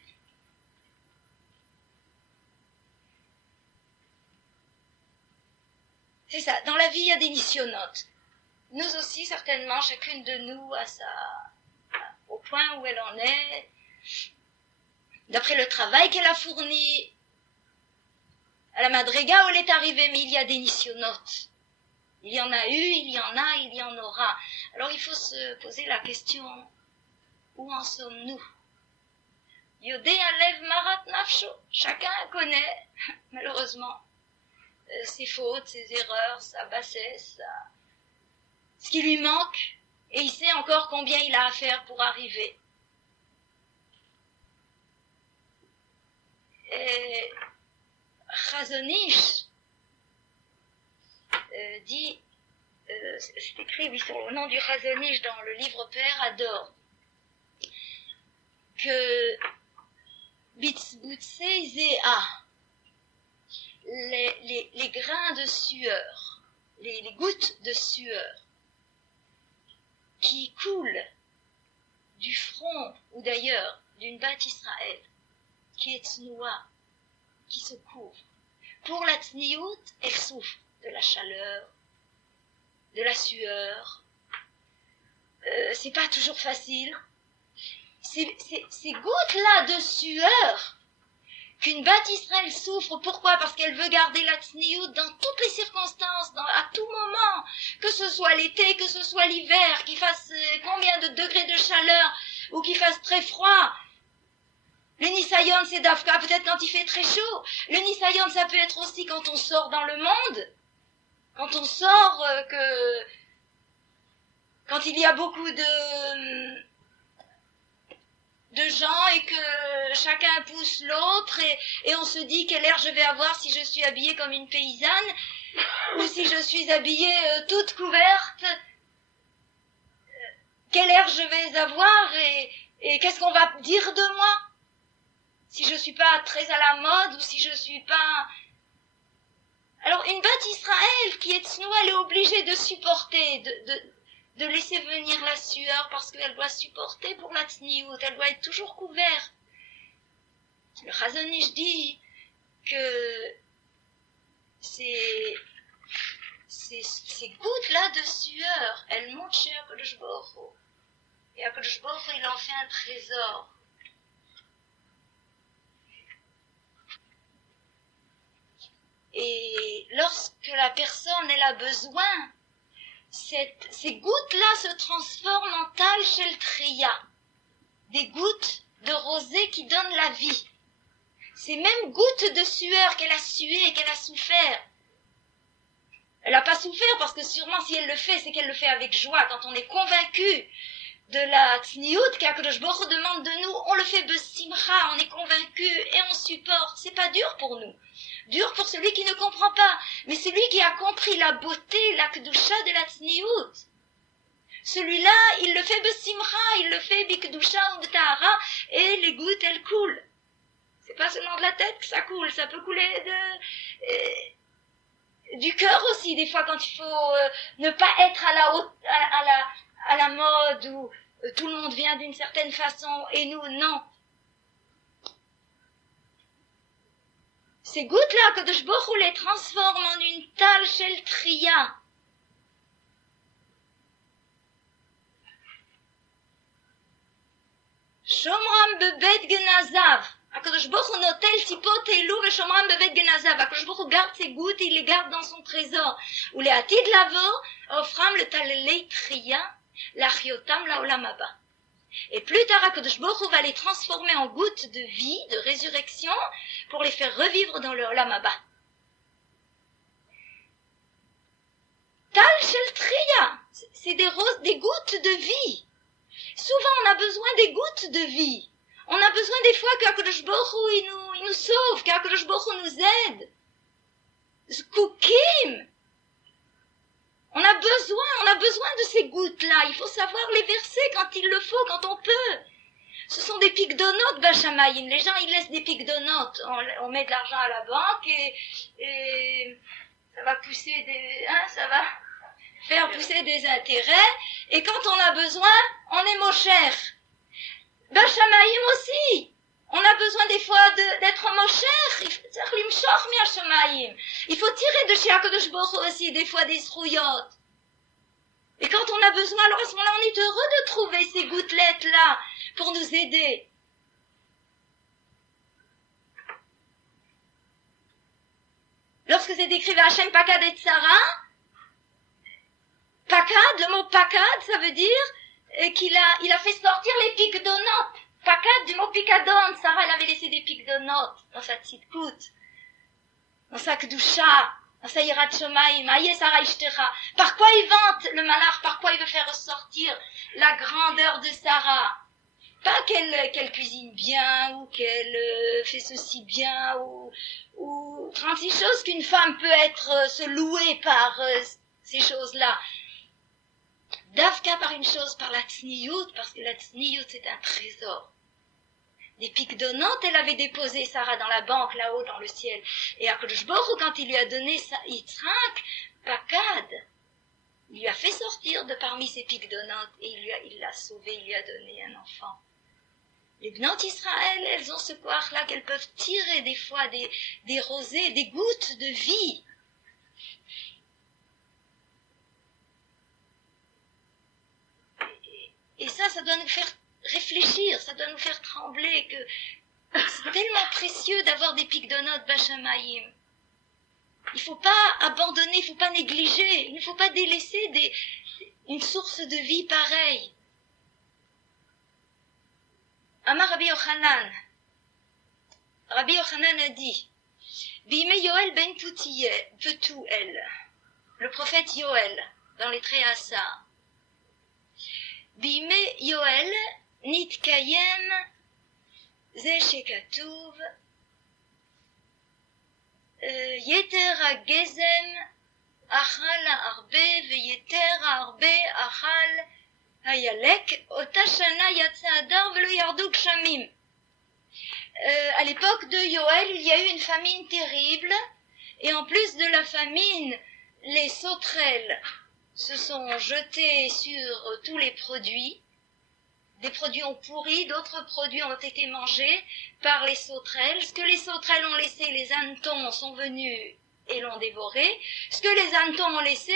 C'est ça. Dans la vie, il y a des nisyonotes. Nous aussi, certainement, chacune de nous au point où elle en est, d'après le travail qu'elle a fourni, à la madriga où elle est arrivée, mais il y a des nisyonotes. Il y en a eu, il y en aura. Alors il faut se poser la question, où en sommes-nous? Yodé alev marat nafsho. Chacun connaît, malheureusement, ses fautes, ses erreurs, sa bassesse, ce qui lui manque, et il sait encore combien il a à faire pour arriver. Chazon Ish dit, c'est écrit oui, sur le nom du Chazon Ish dans le livre Père Ador, que Bitzbutzei Zéa, les grains de sueur, les gouttes de sueur qui coulent du front ou d'ailleurs d'une Bat Israël, qui est tsnoua, qui se couvre. Pour la tsniout, elle souffre de la chaleur, de la sueur. C'est pas toujours facile. Ces gouttes-là de sueur qu'une Bat Israël souffre, pourquoi? Parce qu'elle veut garder la tsniout dans toutes les circonstances, à tout moment, que ce soit l'été, que ce soit l'hiver, qu'il fasse combien de degrés de chaleur, ou qu'il fasse très froid. Le Nisayon, c'est d'Afka, peut-être quand il fait très chaud. Le Nisayon, ça peut être aussi quand on sort dans le monde, quand on sort, quand il y a beaucoup de gens et que chacun pousse l'autre et on se dit quel air je vais avoir si je suis habillée comme une paysanne ou si je suis habillée toute couverte, quel air je vais avoir et qu'est-ce qu'on va dire de moi si je suis pas très à la mode ou si je suis pas Alors une bat Israël qui est tsnoua, elle est obligée de supporter, de laisser venir la sueur parce qu'elle doit supporter pour la tsniout, elle doit être toujours couverte. Le Chazon Ish dit que ces gouttes-là de sueur, elles montent chez HaKadosh Baruch Hu. Et HaKadosh Baruch Hu, il en fait un trésor. Et lorsque la personne elle a besoin, ces gouttes-là se transforment en Tal Shel Triya, des gouttes de rosée qui donnent la vie. Ces mêmes gouttes de sueur qu'elle a sué, qu'elle a souffert. Elle n'a pas souffert parce que sûrement si elle le fait, c'est qu'elle le fait avec joie. Quand on est convaincu de la tsniout qu'Akadosh Baruch Hu demande de nous, on le fait besimcha, on est convaincu et on supporte. C'est pas dur pour nous. Dur pour celui qui ne comprend pas. Mais celui qui a compris la beauté, la kedusha de la tsniout. Celui-là, il le fait besimcha, il le fait bikdusha ou b'tahara et les gouttes, elles coulent. C'est pas seulement de la tête que ça coule, ça peut couler du cœur aussi, des fois, quand il faut ne pas être à la mode où tout le monde vient d'une certaine façon et nous, non. Ces gouttes-là, Kadosh Baruch Hu les transforme en une Tal Shel Triya. Shomram bebet genazav. HaKadosh Baruch Hu notel tipot elu veshomram bebet genazav. HaKadosh Baruch Hu garde ses gouttes et il les garde dans son trésor. Ou les atid lavo, offram le talelei triya, l'achiotam laolam haba. Et plus tard, HaKadosh Baruch Hu va les transformer en gouttes de vie, de résurrection, pour les faire revivre dans le olam haba. Tal shel triya, c'est des gouttes de vie. Souvent, on a besoin des gouttes de vie. On a besoin des fois qu'Akadosh Baruch Hu, il nous sauve, qu'Akadosh Baruch Hu nous aide. Zkukim. On a besoin de ces gouttes-là. Il faut savoir les verser quand il le faut, quand on peut. Ce sont des picdonotes, Bachamayim. Les gens, ils laissent des picdonotes. On met de l'argent à la banque et ça va pousser ça va faire pousser des intérêts. Et quand on a besoin, on est mocher. Bachamayim aussi. On a besoin des fois d'être mocher. Il faut tirer de chez HaKadosh Baruch Hu aussi des fois des srouillottes. Et quand on a besoin, alors à ce moment-là, on est heureux de trouver ces gouttelettes-là pour nous aider. Lorsque c'est écrit Hachem Pakad et Sarah, Pakad, le mot Pakad, ça veut dire qu'il a fait sortir les pics de notes. Pakad du mot Pikadon. Sarah, elle avait laissé des pics de notes dans sa tzidkut, dans sa kedusha, dans sa yirat shomayim. Aïe Sarah ishtera. Par quoi il vante le malach? Par quoi il veut faire ressortir la grandeur de Sarah? Pas qu'elle cuisine bien, ou qu'elle fait ceci bien, ou 36 choses qu'une femme peut se louer par ces choses-là. Davka par une chose, par la tsniout, parce que la tsniout c'est un trésor. Des pics d'onotes, elle avait déposé Sarah dans la banque, là-haut, dans le ciel. Et HaKadosh Baruch Hu, quand il lui a donné Yitzhak, Pakad, il lui a fait sortir de parmi ses pics d'onotes, et il l'a sauvé, il lui a donné un enfant. Les Bnot Israël, elles ont ce pouvoir-là qu'elles peuvent tirer des fois des rosées, des gouttes de vie. Et ça doit nous faire réfléchir, ça doit nous faire trembler, que c'est tellement précieux d'avoir des pics de notes Bachamayim. Il ne faut pas abandonner, il ne faut pas négliger, il ne faut pas délaisser une source de vie pareille. Amar Rabbi Yochanan. Rabbi Yochanan a dit, Bime Yoel ben Petuel, le prophète Yoel, dans les Tréassa. Bime Yoel nitkayem ze shekatuv yeter hagezem achal ha'arbe veyeter ha'arbe achal hayalek ota shana yatsa adar velo yardu kshamim. À l'époque de Yoel, il y a eu une famine terrible Et en plus de la famine, les sauterelles se sont jetées sur tous les produits. Des produits ont pourri, d'autres produits ont été mangés par les sauterelles. Ce que les sauterelles ont laissé, les hannetons sont venus et l'ont dévoré. Ce que les hannetons ont laissé,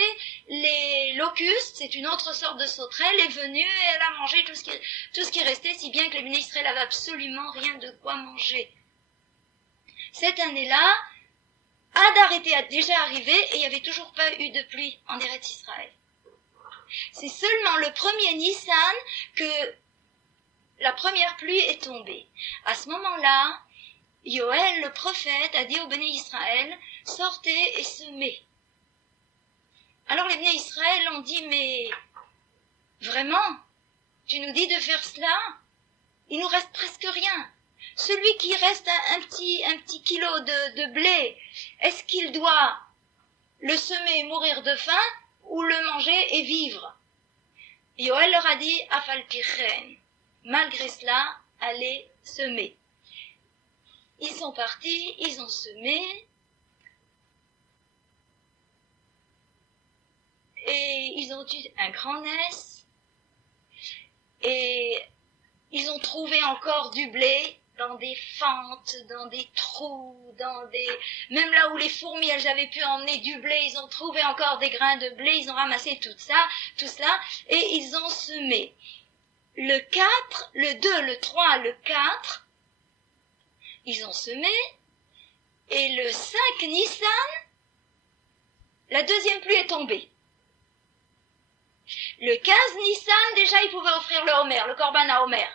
les locustes, c'est une autre sorte de sauterelle, est venue et elle a mangé tout ce qui restait, si bien que les Bnei Israël n'avaient absolument rien de quoi manger. Cette année-là, Hadar était déjà arrivé et il n'y avait toujours pas eu de pluie en Eretz Israël. C'est seulement le premier Nissan que la première pluie est tombée. À ce moment-là, Yoël, le prophète, a dit aux Béné Israël, sortez et semez. Alors les Béné Israël ont dit, mais vraiment, tu nous dis de faire cela? Il nous reste presque rien. Celui qui reste un petit kilo de blé, est-ce qu'il doit le semer et mourir de faim ou le manger et vivre? Yoël leur a dit, Afalpichen, malgré cela, allez semer. Ils sont partis, ils ont semé, et ils ont eu un grand nez, et ils ont trouvé encore du blé dans des fentes, dans des trous, même là où les fourmis, elles avaient pu emmener du blé, ils ont trouvé encore des grains de blé, ils ont ramassé tout cela, et ils ont semé. Le 4, le 2, le 3, le 4, ils ont semé, et le 5 Nissan, la deuxième pluie est tombée. Le 15 Nissan, déjà, ils pouvaient offrir le Homer, le Corban à Homer.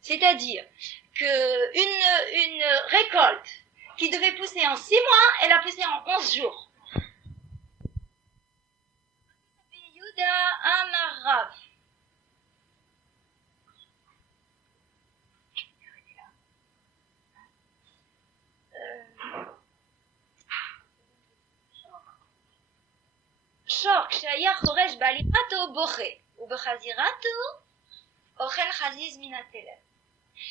C'est-à-dire qu'une récolte qui devait pousser en 6 mois, elle a poussé en 11 jours. Yehuda Amarav. שור כשהיה חורש בעלימתו בוכה, ובחזירתו אוכל חזיז מן התלם.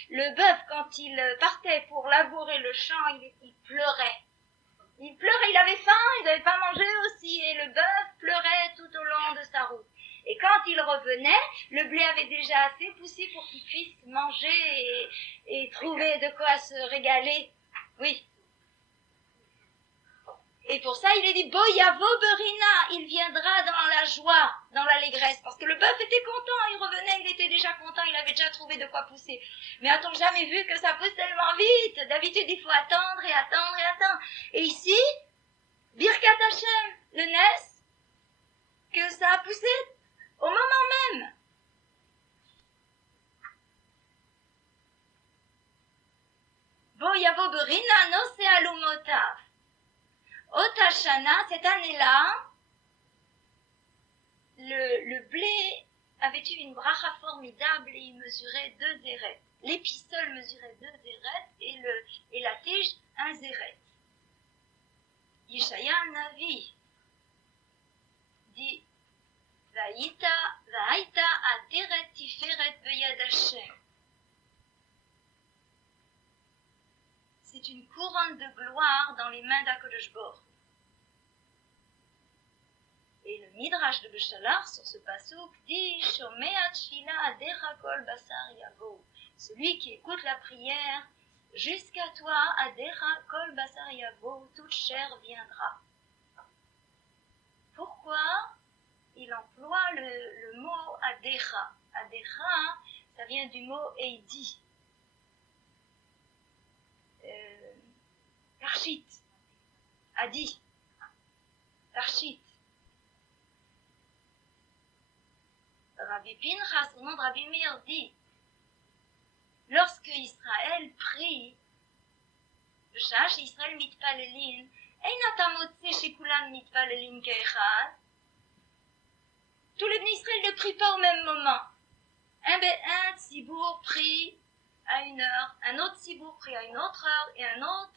Le bœuf, quand il partait pour labourer le champ, il pleurait. Il pleurait, il avait faim, il n'avait pas mangé aussi, et le bœuf pleurait tout au long de sa route. Et quand il revenait, le blé avait déjà assez poussé pour qu'il puisse manger et trouver de quoi se régaler. Oui. Et pour ça, il est dit, Boyavo Berina, il viendra dans la joie, dans l'allégresse. Parce que le bœuf était content, il revenait, il était déjà content, il avait déjà trouvé de quoi pousser. Mais a-t-on jamais vu que ça pousse tellement vite? D'habitude, il faut attendre et attendre et attendre. Et ici, Birkat Hashem, le Nes, que ça a poussé au moment même. Boyavo Berina, no se alumotav. Otashana, cette année-là, le blé avait eu une bracha formidable et il mesurait 2 zéret. L'épisole mesurait 2 zéret et la tige 1 zéret. Yeshaya Navi dit Vaïta ateret tiferet beyad Hashem. C'est une couronne de gloire dans les mains d'Akadosh Baruch. Et le Midrash de Beshalach sur ce passouk dit Shomea tfila adecha kol basar yavo. Celui qui écoute la prière, jusqu'à toi, adecha kol basar yavo, toute chair viendra. Pourquoi il emploie le mot adecha? Adecha, ça vient du mot eidi. Tarshit, Adi, Tarshit. Rabbi Pinchas, au nom de Rabbi Meir, dit, lorsque Israël prie, בשעה שישראל מתפללים, אין אתה מוצא שכולם מתפללים כאחד. Tous les Bnei Israël ne prient pas au même moment. Un tzibour prie à 1 heure, un autre tzibour prie à une autre heure, et un autre,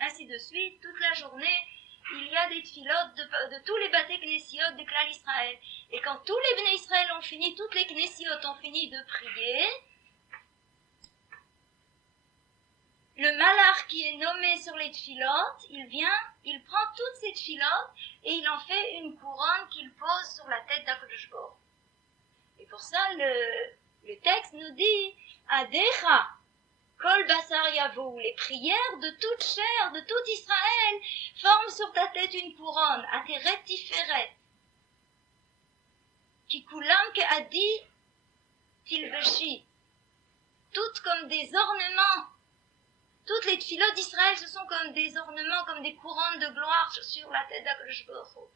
ainsi de suite, toute la journée, il y a des tfilotes de tous les batés knessiotes de Klal Israël. Et quand tous les Bnei Israël ont fini, toutes les knessiotes ont fini de prier, le malach qui est nommé sur les tfilotes, il vient, il prend toutes ces tfilotes et il en fait une couronne qu'il pose sur la tête d'Akadosh Baruch Hu. Et pour ça, le texte nous dit Adecha, Kol Basar Yavo, les prières de toute chair, de tout Israël, forment sur ta tête une couronne, Ateret Tiferet. Kikulam ke Adi Tilveshi, toutes comme des ornements. Toutes les tfilotes d'Israël, ce sont comme des ornements, comme des couronnes de gloire sur la tête d'Akadosh Baruch Hu.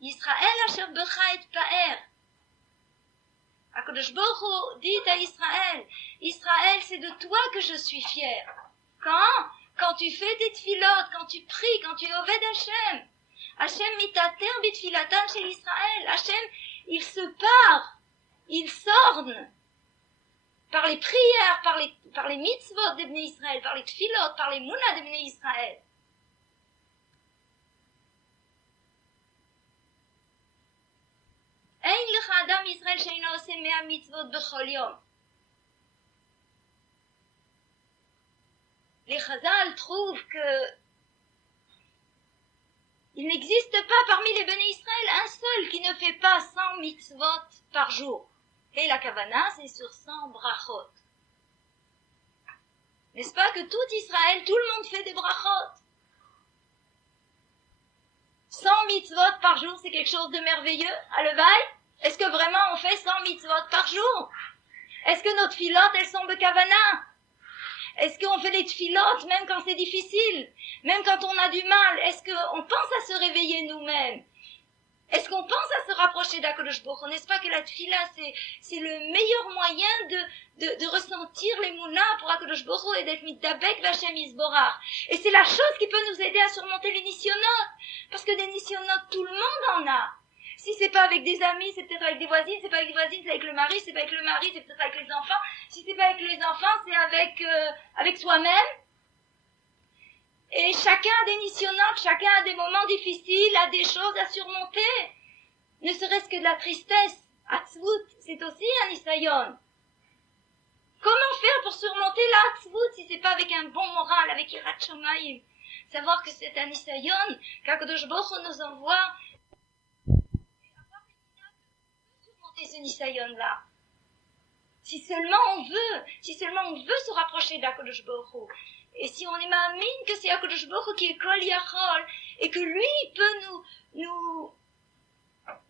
Israël asher becha et pa'er. Akadosh Baruch Hu dit à Israël, Israël, c'est de toi que je suis fier. Quand tu fais tes tfilotes, quand tu pries, quand tu es Oved Hashem. Hashem mitater bitfilatan chez Israël. Hashem, il se pare, il s'orne par les prières, par les mitzvot des Bnei Israël, par les tfilot, par les mounas des Bnei Israël. Ein lecha adam Israël she'eino oseh 100 mitzvot bechol yom. Les Chazal trouvent que il n'existe pas parmi les Bnei Israël un seul qui ne fait pas 100 mitzvot par jour. Et la kavana, c'est sur 100 brachot. N'est-ce pas que tout Israël, tout le monde fait des brachot? 100 mitzvot par jour, c'est quelque chose de merveilleux, à Levaï? Est-ce que vraiment on fait 100 mitzvot par jour? Est-ce que nos tfilotes, elles sont de kavana? Est-ce qu'on fait les tfilotes même quand c'est difficile? Même quand on a du mal? Est-ce qu'on pense à se réveiller nous-mêmes? Est-ce qu'on pense à se rapprocher d'Akadosh Baruch Hu? N'est-ce pas que la tfila, c'est le meilleur moyen de ressentir les mounas pour Akadosh Baruch Hu et d'être mitdabek v'Hashem yisborach. Et c'est la chose qui peut nous aider à surmonter les nisyonotes. Parce que des nisyonotes, tout le monde en a. Si c'est pas avec des amis, c'est peut-être avec des voisines, c'est pas avec des voisines, c'est avec le mari, c'est pas avec le mari, c'est peut-être avec les enfants. Si c'est pas avec les enfants, c'est avec soi-même. Et chacun a des nisyonotes, chacun a des moments difficiles, a des choses à surmonter. Ne serait-ce que de la tristesse. Atzvut, c'est aussi un nisayon. Comment faire pour surmonter la atzvut si c'est pas avec un bon moral, avec Yirat Shomayim? Savoir que c'est un nisayon, qu'Akadosh Baruch Hu nous envoie. Surmonter ce nisayon-là. Si seulement on veut se rapprocher d'Akadosh Baruch Hu. Et si on est ma'amine que c'est Akadosh Baruch Hu qui est Kol Yachol, et que lui peut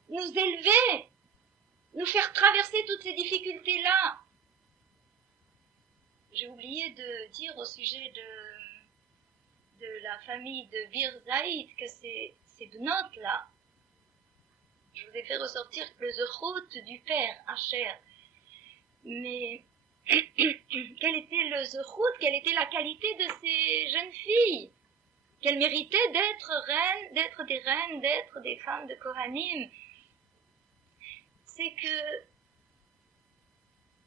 nous élever, nous faire traverser toutes ces difficultés-là. J'ai oublié de dire au sujet de la famille de Bir Zaïd que ces bnotes-là, je vous ai fait ressortir le zechut du père, Asher. Mais quel était le zechut, quelle était la qualité de ces jeunes filles, qu'elles méritaient d'être reines, d'être des reines, d'être des femmes de Kohanim. C'est que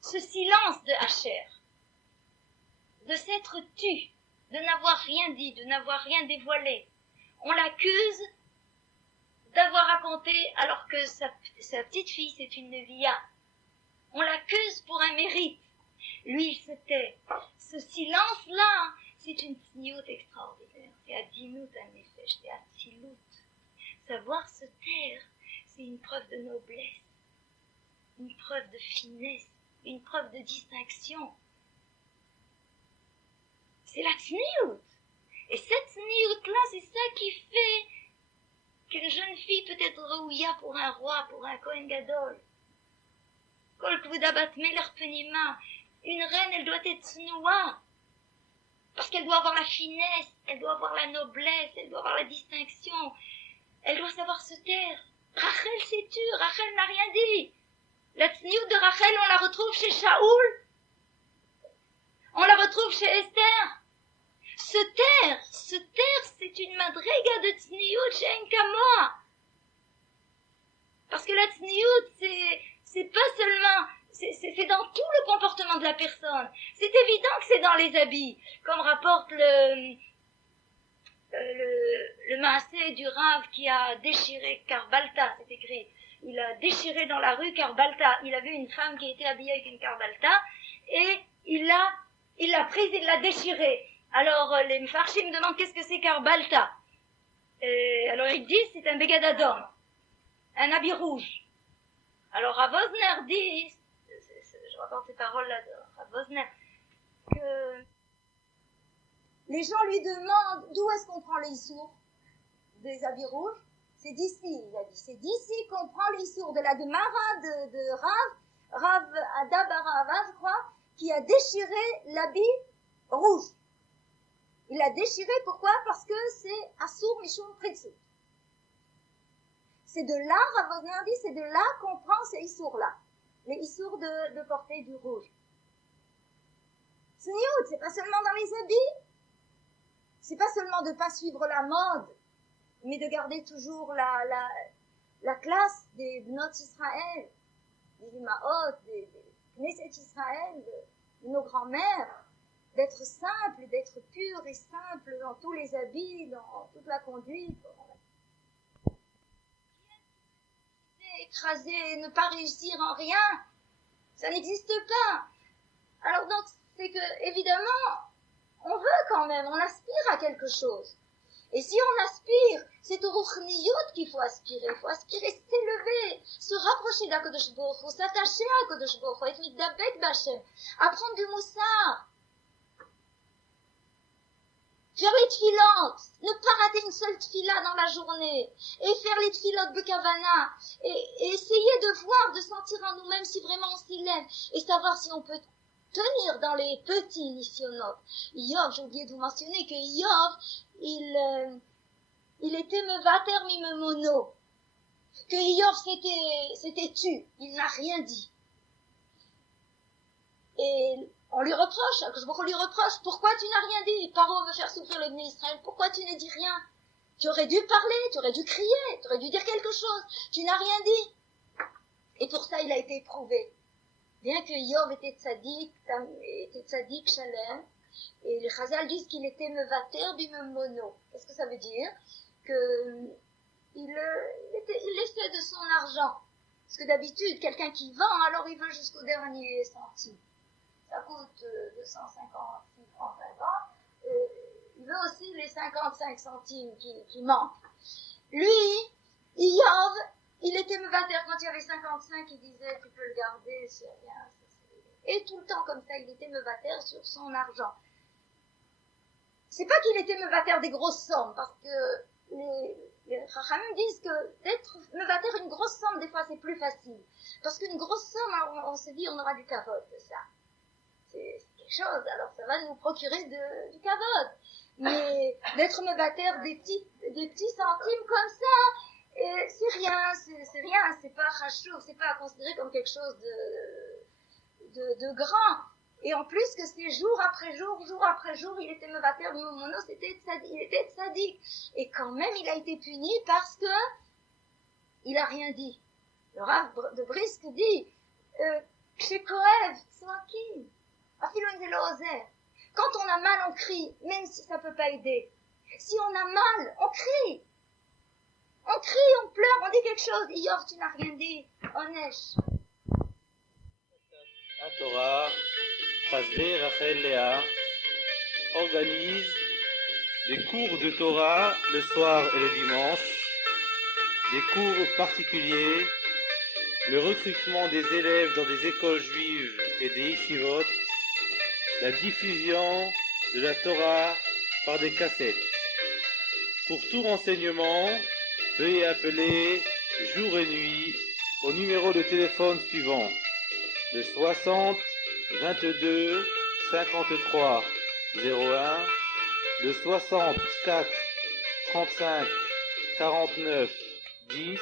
ce silence de Asher, de s'être tue, de n'avoir rien dit, de n'avoir rien dévoilé, on l'accuse d'avoir raconté alors que sa petite fille c'est une nevia. On l'accuse pour un mérite. Lui, il se tait. Ce silence-là, c'est une tzniut extraordinaire. C'est adinut hanefesh, c'est atzilut. Savoir se taire, c'est une preuve de noblesse, une preuve de finesse, une preuve de distinction. C'est la tzniut. Et cette tzniut-là, c'est ça qui fait qu'une jeune fille peut être rouilla pour un roi, pour un Kohen Gadol. Une reine, elle doit être tsnoua, parce qu'elle doit avoir la finesse, elle doit avoir la noblesse, elle doit avoir la distinction, elle doit savoir se taire. Rachel s'est tue, Rachel n'a rien dit. La tsniout de Rachel, on la retrouve chez Shaoul, on la retrouve chez Esther. Se taire, c'est une madriga de tsniout chez Enkamoa. Parce que la tsniout, c'est pas seulement, c'est dans tout le comportement de la personne. C'est évident que c'est dans les habits, comme rapporte le maasé du Rav qui a déchiré Karbalta, c'est écrit. Il a déchiré dans la rue Karbalta. Il a vu une femme qui était habillée avec une Karbalta et il l'a prise et il l'a déchirée. Alors, les Mfarchim me demandent qu'est-ce que c'est Karbalta. Alors, ils disent c'est un bégadadom, un habit rouge. Alors, Rav Wosner dit, je rapporte ces paroles-là de Rav Wosner, que les gens lui demandent d'où est-ce qu'on prend les sourds des habits rouges. C'est d'ici, il a dit. C'est d'ici qu'on prend les sourds de la Gemara de Rav Ada bar Ahava, je crois, qui a déchiré l'habit rouge. Il l'a déchiré, pourquoi? Parce que c'est Asur Mishum Pritsu. C'est de là, Rav Wosner dit, c'est de là qu'on prend ces issours-là. Les issours de porter du rouge. Sniout, c'est pas seulement dans les habits. C'est pas seulement de pas suivre la mode, mais de garder toujours la classe des Bnot Israël, des Imaot, des Knesset Israël, de nos grands-mères, d'être simple, d'être pur et simple dans tous les habits, dans toute la conduite. Écraser, ne pas réussir en rien, ça n'existe pas. Alors donc, c'est que, évidemment, on veut quand même, on aspire à quelque chose. Et si on aspire, c'est au Ruchniyut qu'il faut aspirer. Il faut aspirer, s'élever, se rapprocher d'Akadosh Baruch Hu, s'attacher à Akadosh Baruch Hu, être mitdabek b'Hashem, apprendre du moussard, faire les tfilotes, ne pas rater une seule tfila dans la journée, et faire les tfilotes bekavana, et essayer de voir, de sentir en nous-mêmes si vraiment on s'y lève, et savoir si on peut tenir dans les petits nisyonotes. Yov, j'ai oublié de vous mentionner que Yov, il était mevater mimemono, que Yov s'était tu, il n'a rien dit. Et on lui reproche, on lui reproche, pourquoi tu n'as rien dit? Paro veut faire souffrir le Bnei Israël, pourquoi tu ne dis rien? Tu aurais dû parler, tu aurais due crier, tu aurais dû dire quelque chose, tu n'as rien dit. Et pour ça, il a été éprouvé. Bien que Yov était tzaddik shalem, et les Chazal disent qu'il était mevater bimemono. Qu'est-ce que ça veut dire? Que il laissait de son argent. Parce que d'habitude, quelqu'un qui vend, alors il veut jusqu'au dernier centime. Ça coûte 250 francs 50. Il veut aussi les 55 centimes qui manquent. Lui, Yov, il était mevater quand il y avait 55, il disait tu peux le garder, c'est rien. Et tout le temps comme ça, il était mevater sur son argent. C'est pas qu'il était mevater des grosses sommes, parce que les Chachamim disent que d'être mevater une grosse somme, des fois c'est plus facile. Parce qu'une grosse somme, on se dit on aura du kavod de ça. C'est quelque chose, alors ça va nous procurer du kavod. Mais d'être mevater des petits centimes comme ça, c'est rien, c'est pas chachou, c'est pas à considérer comme quelque chose de grand. Et en plus que c'est jour après jour, il était mevater, mono, il était tzaddik. Et quand même, il a été puni parce que il a rien dit. Le Rav de Brisk dit, chez Kohev, Soakim, afilo nzelo ozer. Quand on a mal, on crie, même si ça peut pas aider. Si on a mal, on crie. On crie, on pleure, on dit quelque chose. Yov, tu n'as rien dit. Onesh. La Torah, Chasdei Rachel Léa, organise des cours de Torah le soir et le dimanche, des cours particuliers, le recrutement des élèves dans des écoles juives et des yeshivot, la diffusion de la Torah par des cassettes. Pour tout renseignement, veuillez appeler jour et nuit au numéro de téléphone suivant, le 60 22 53 01, le 64 35 49 10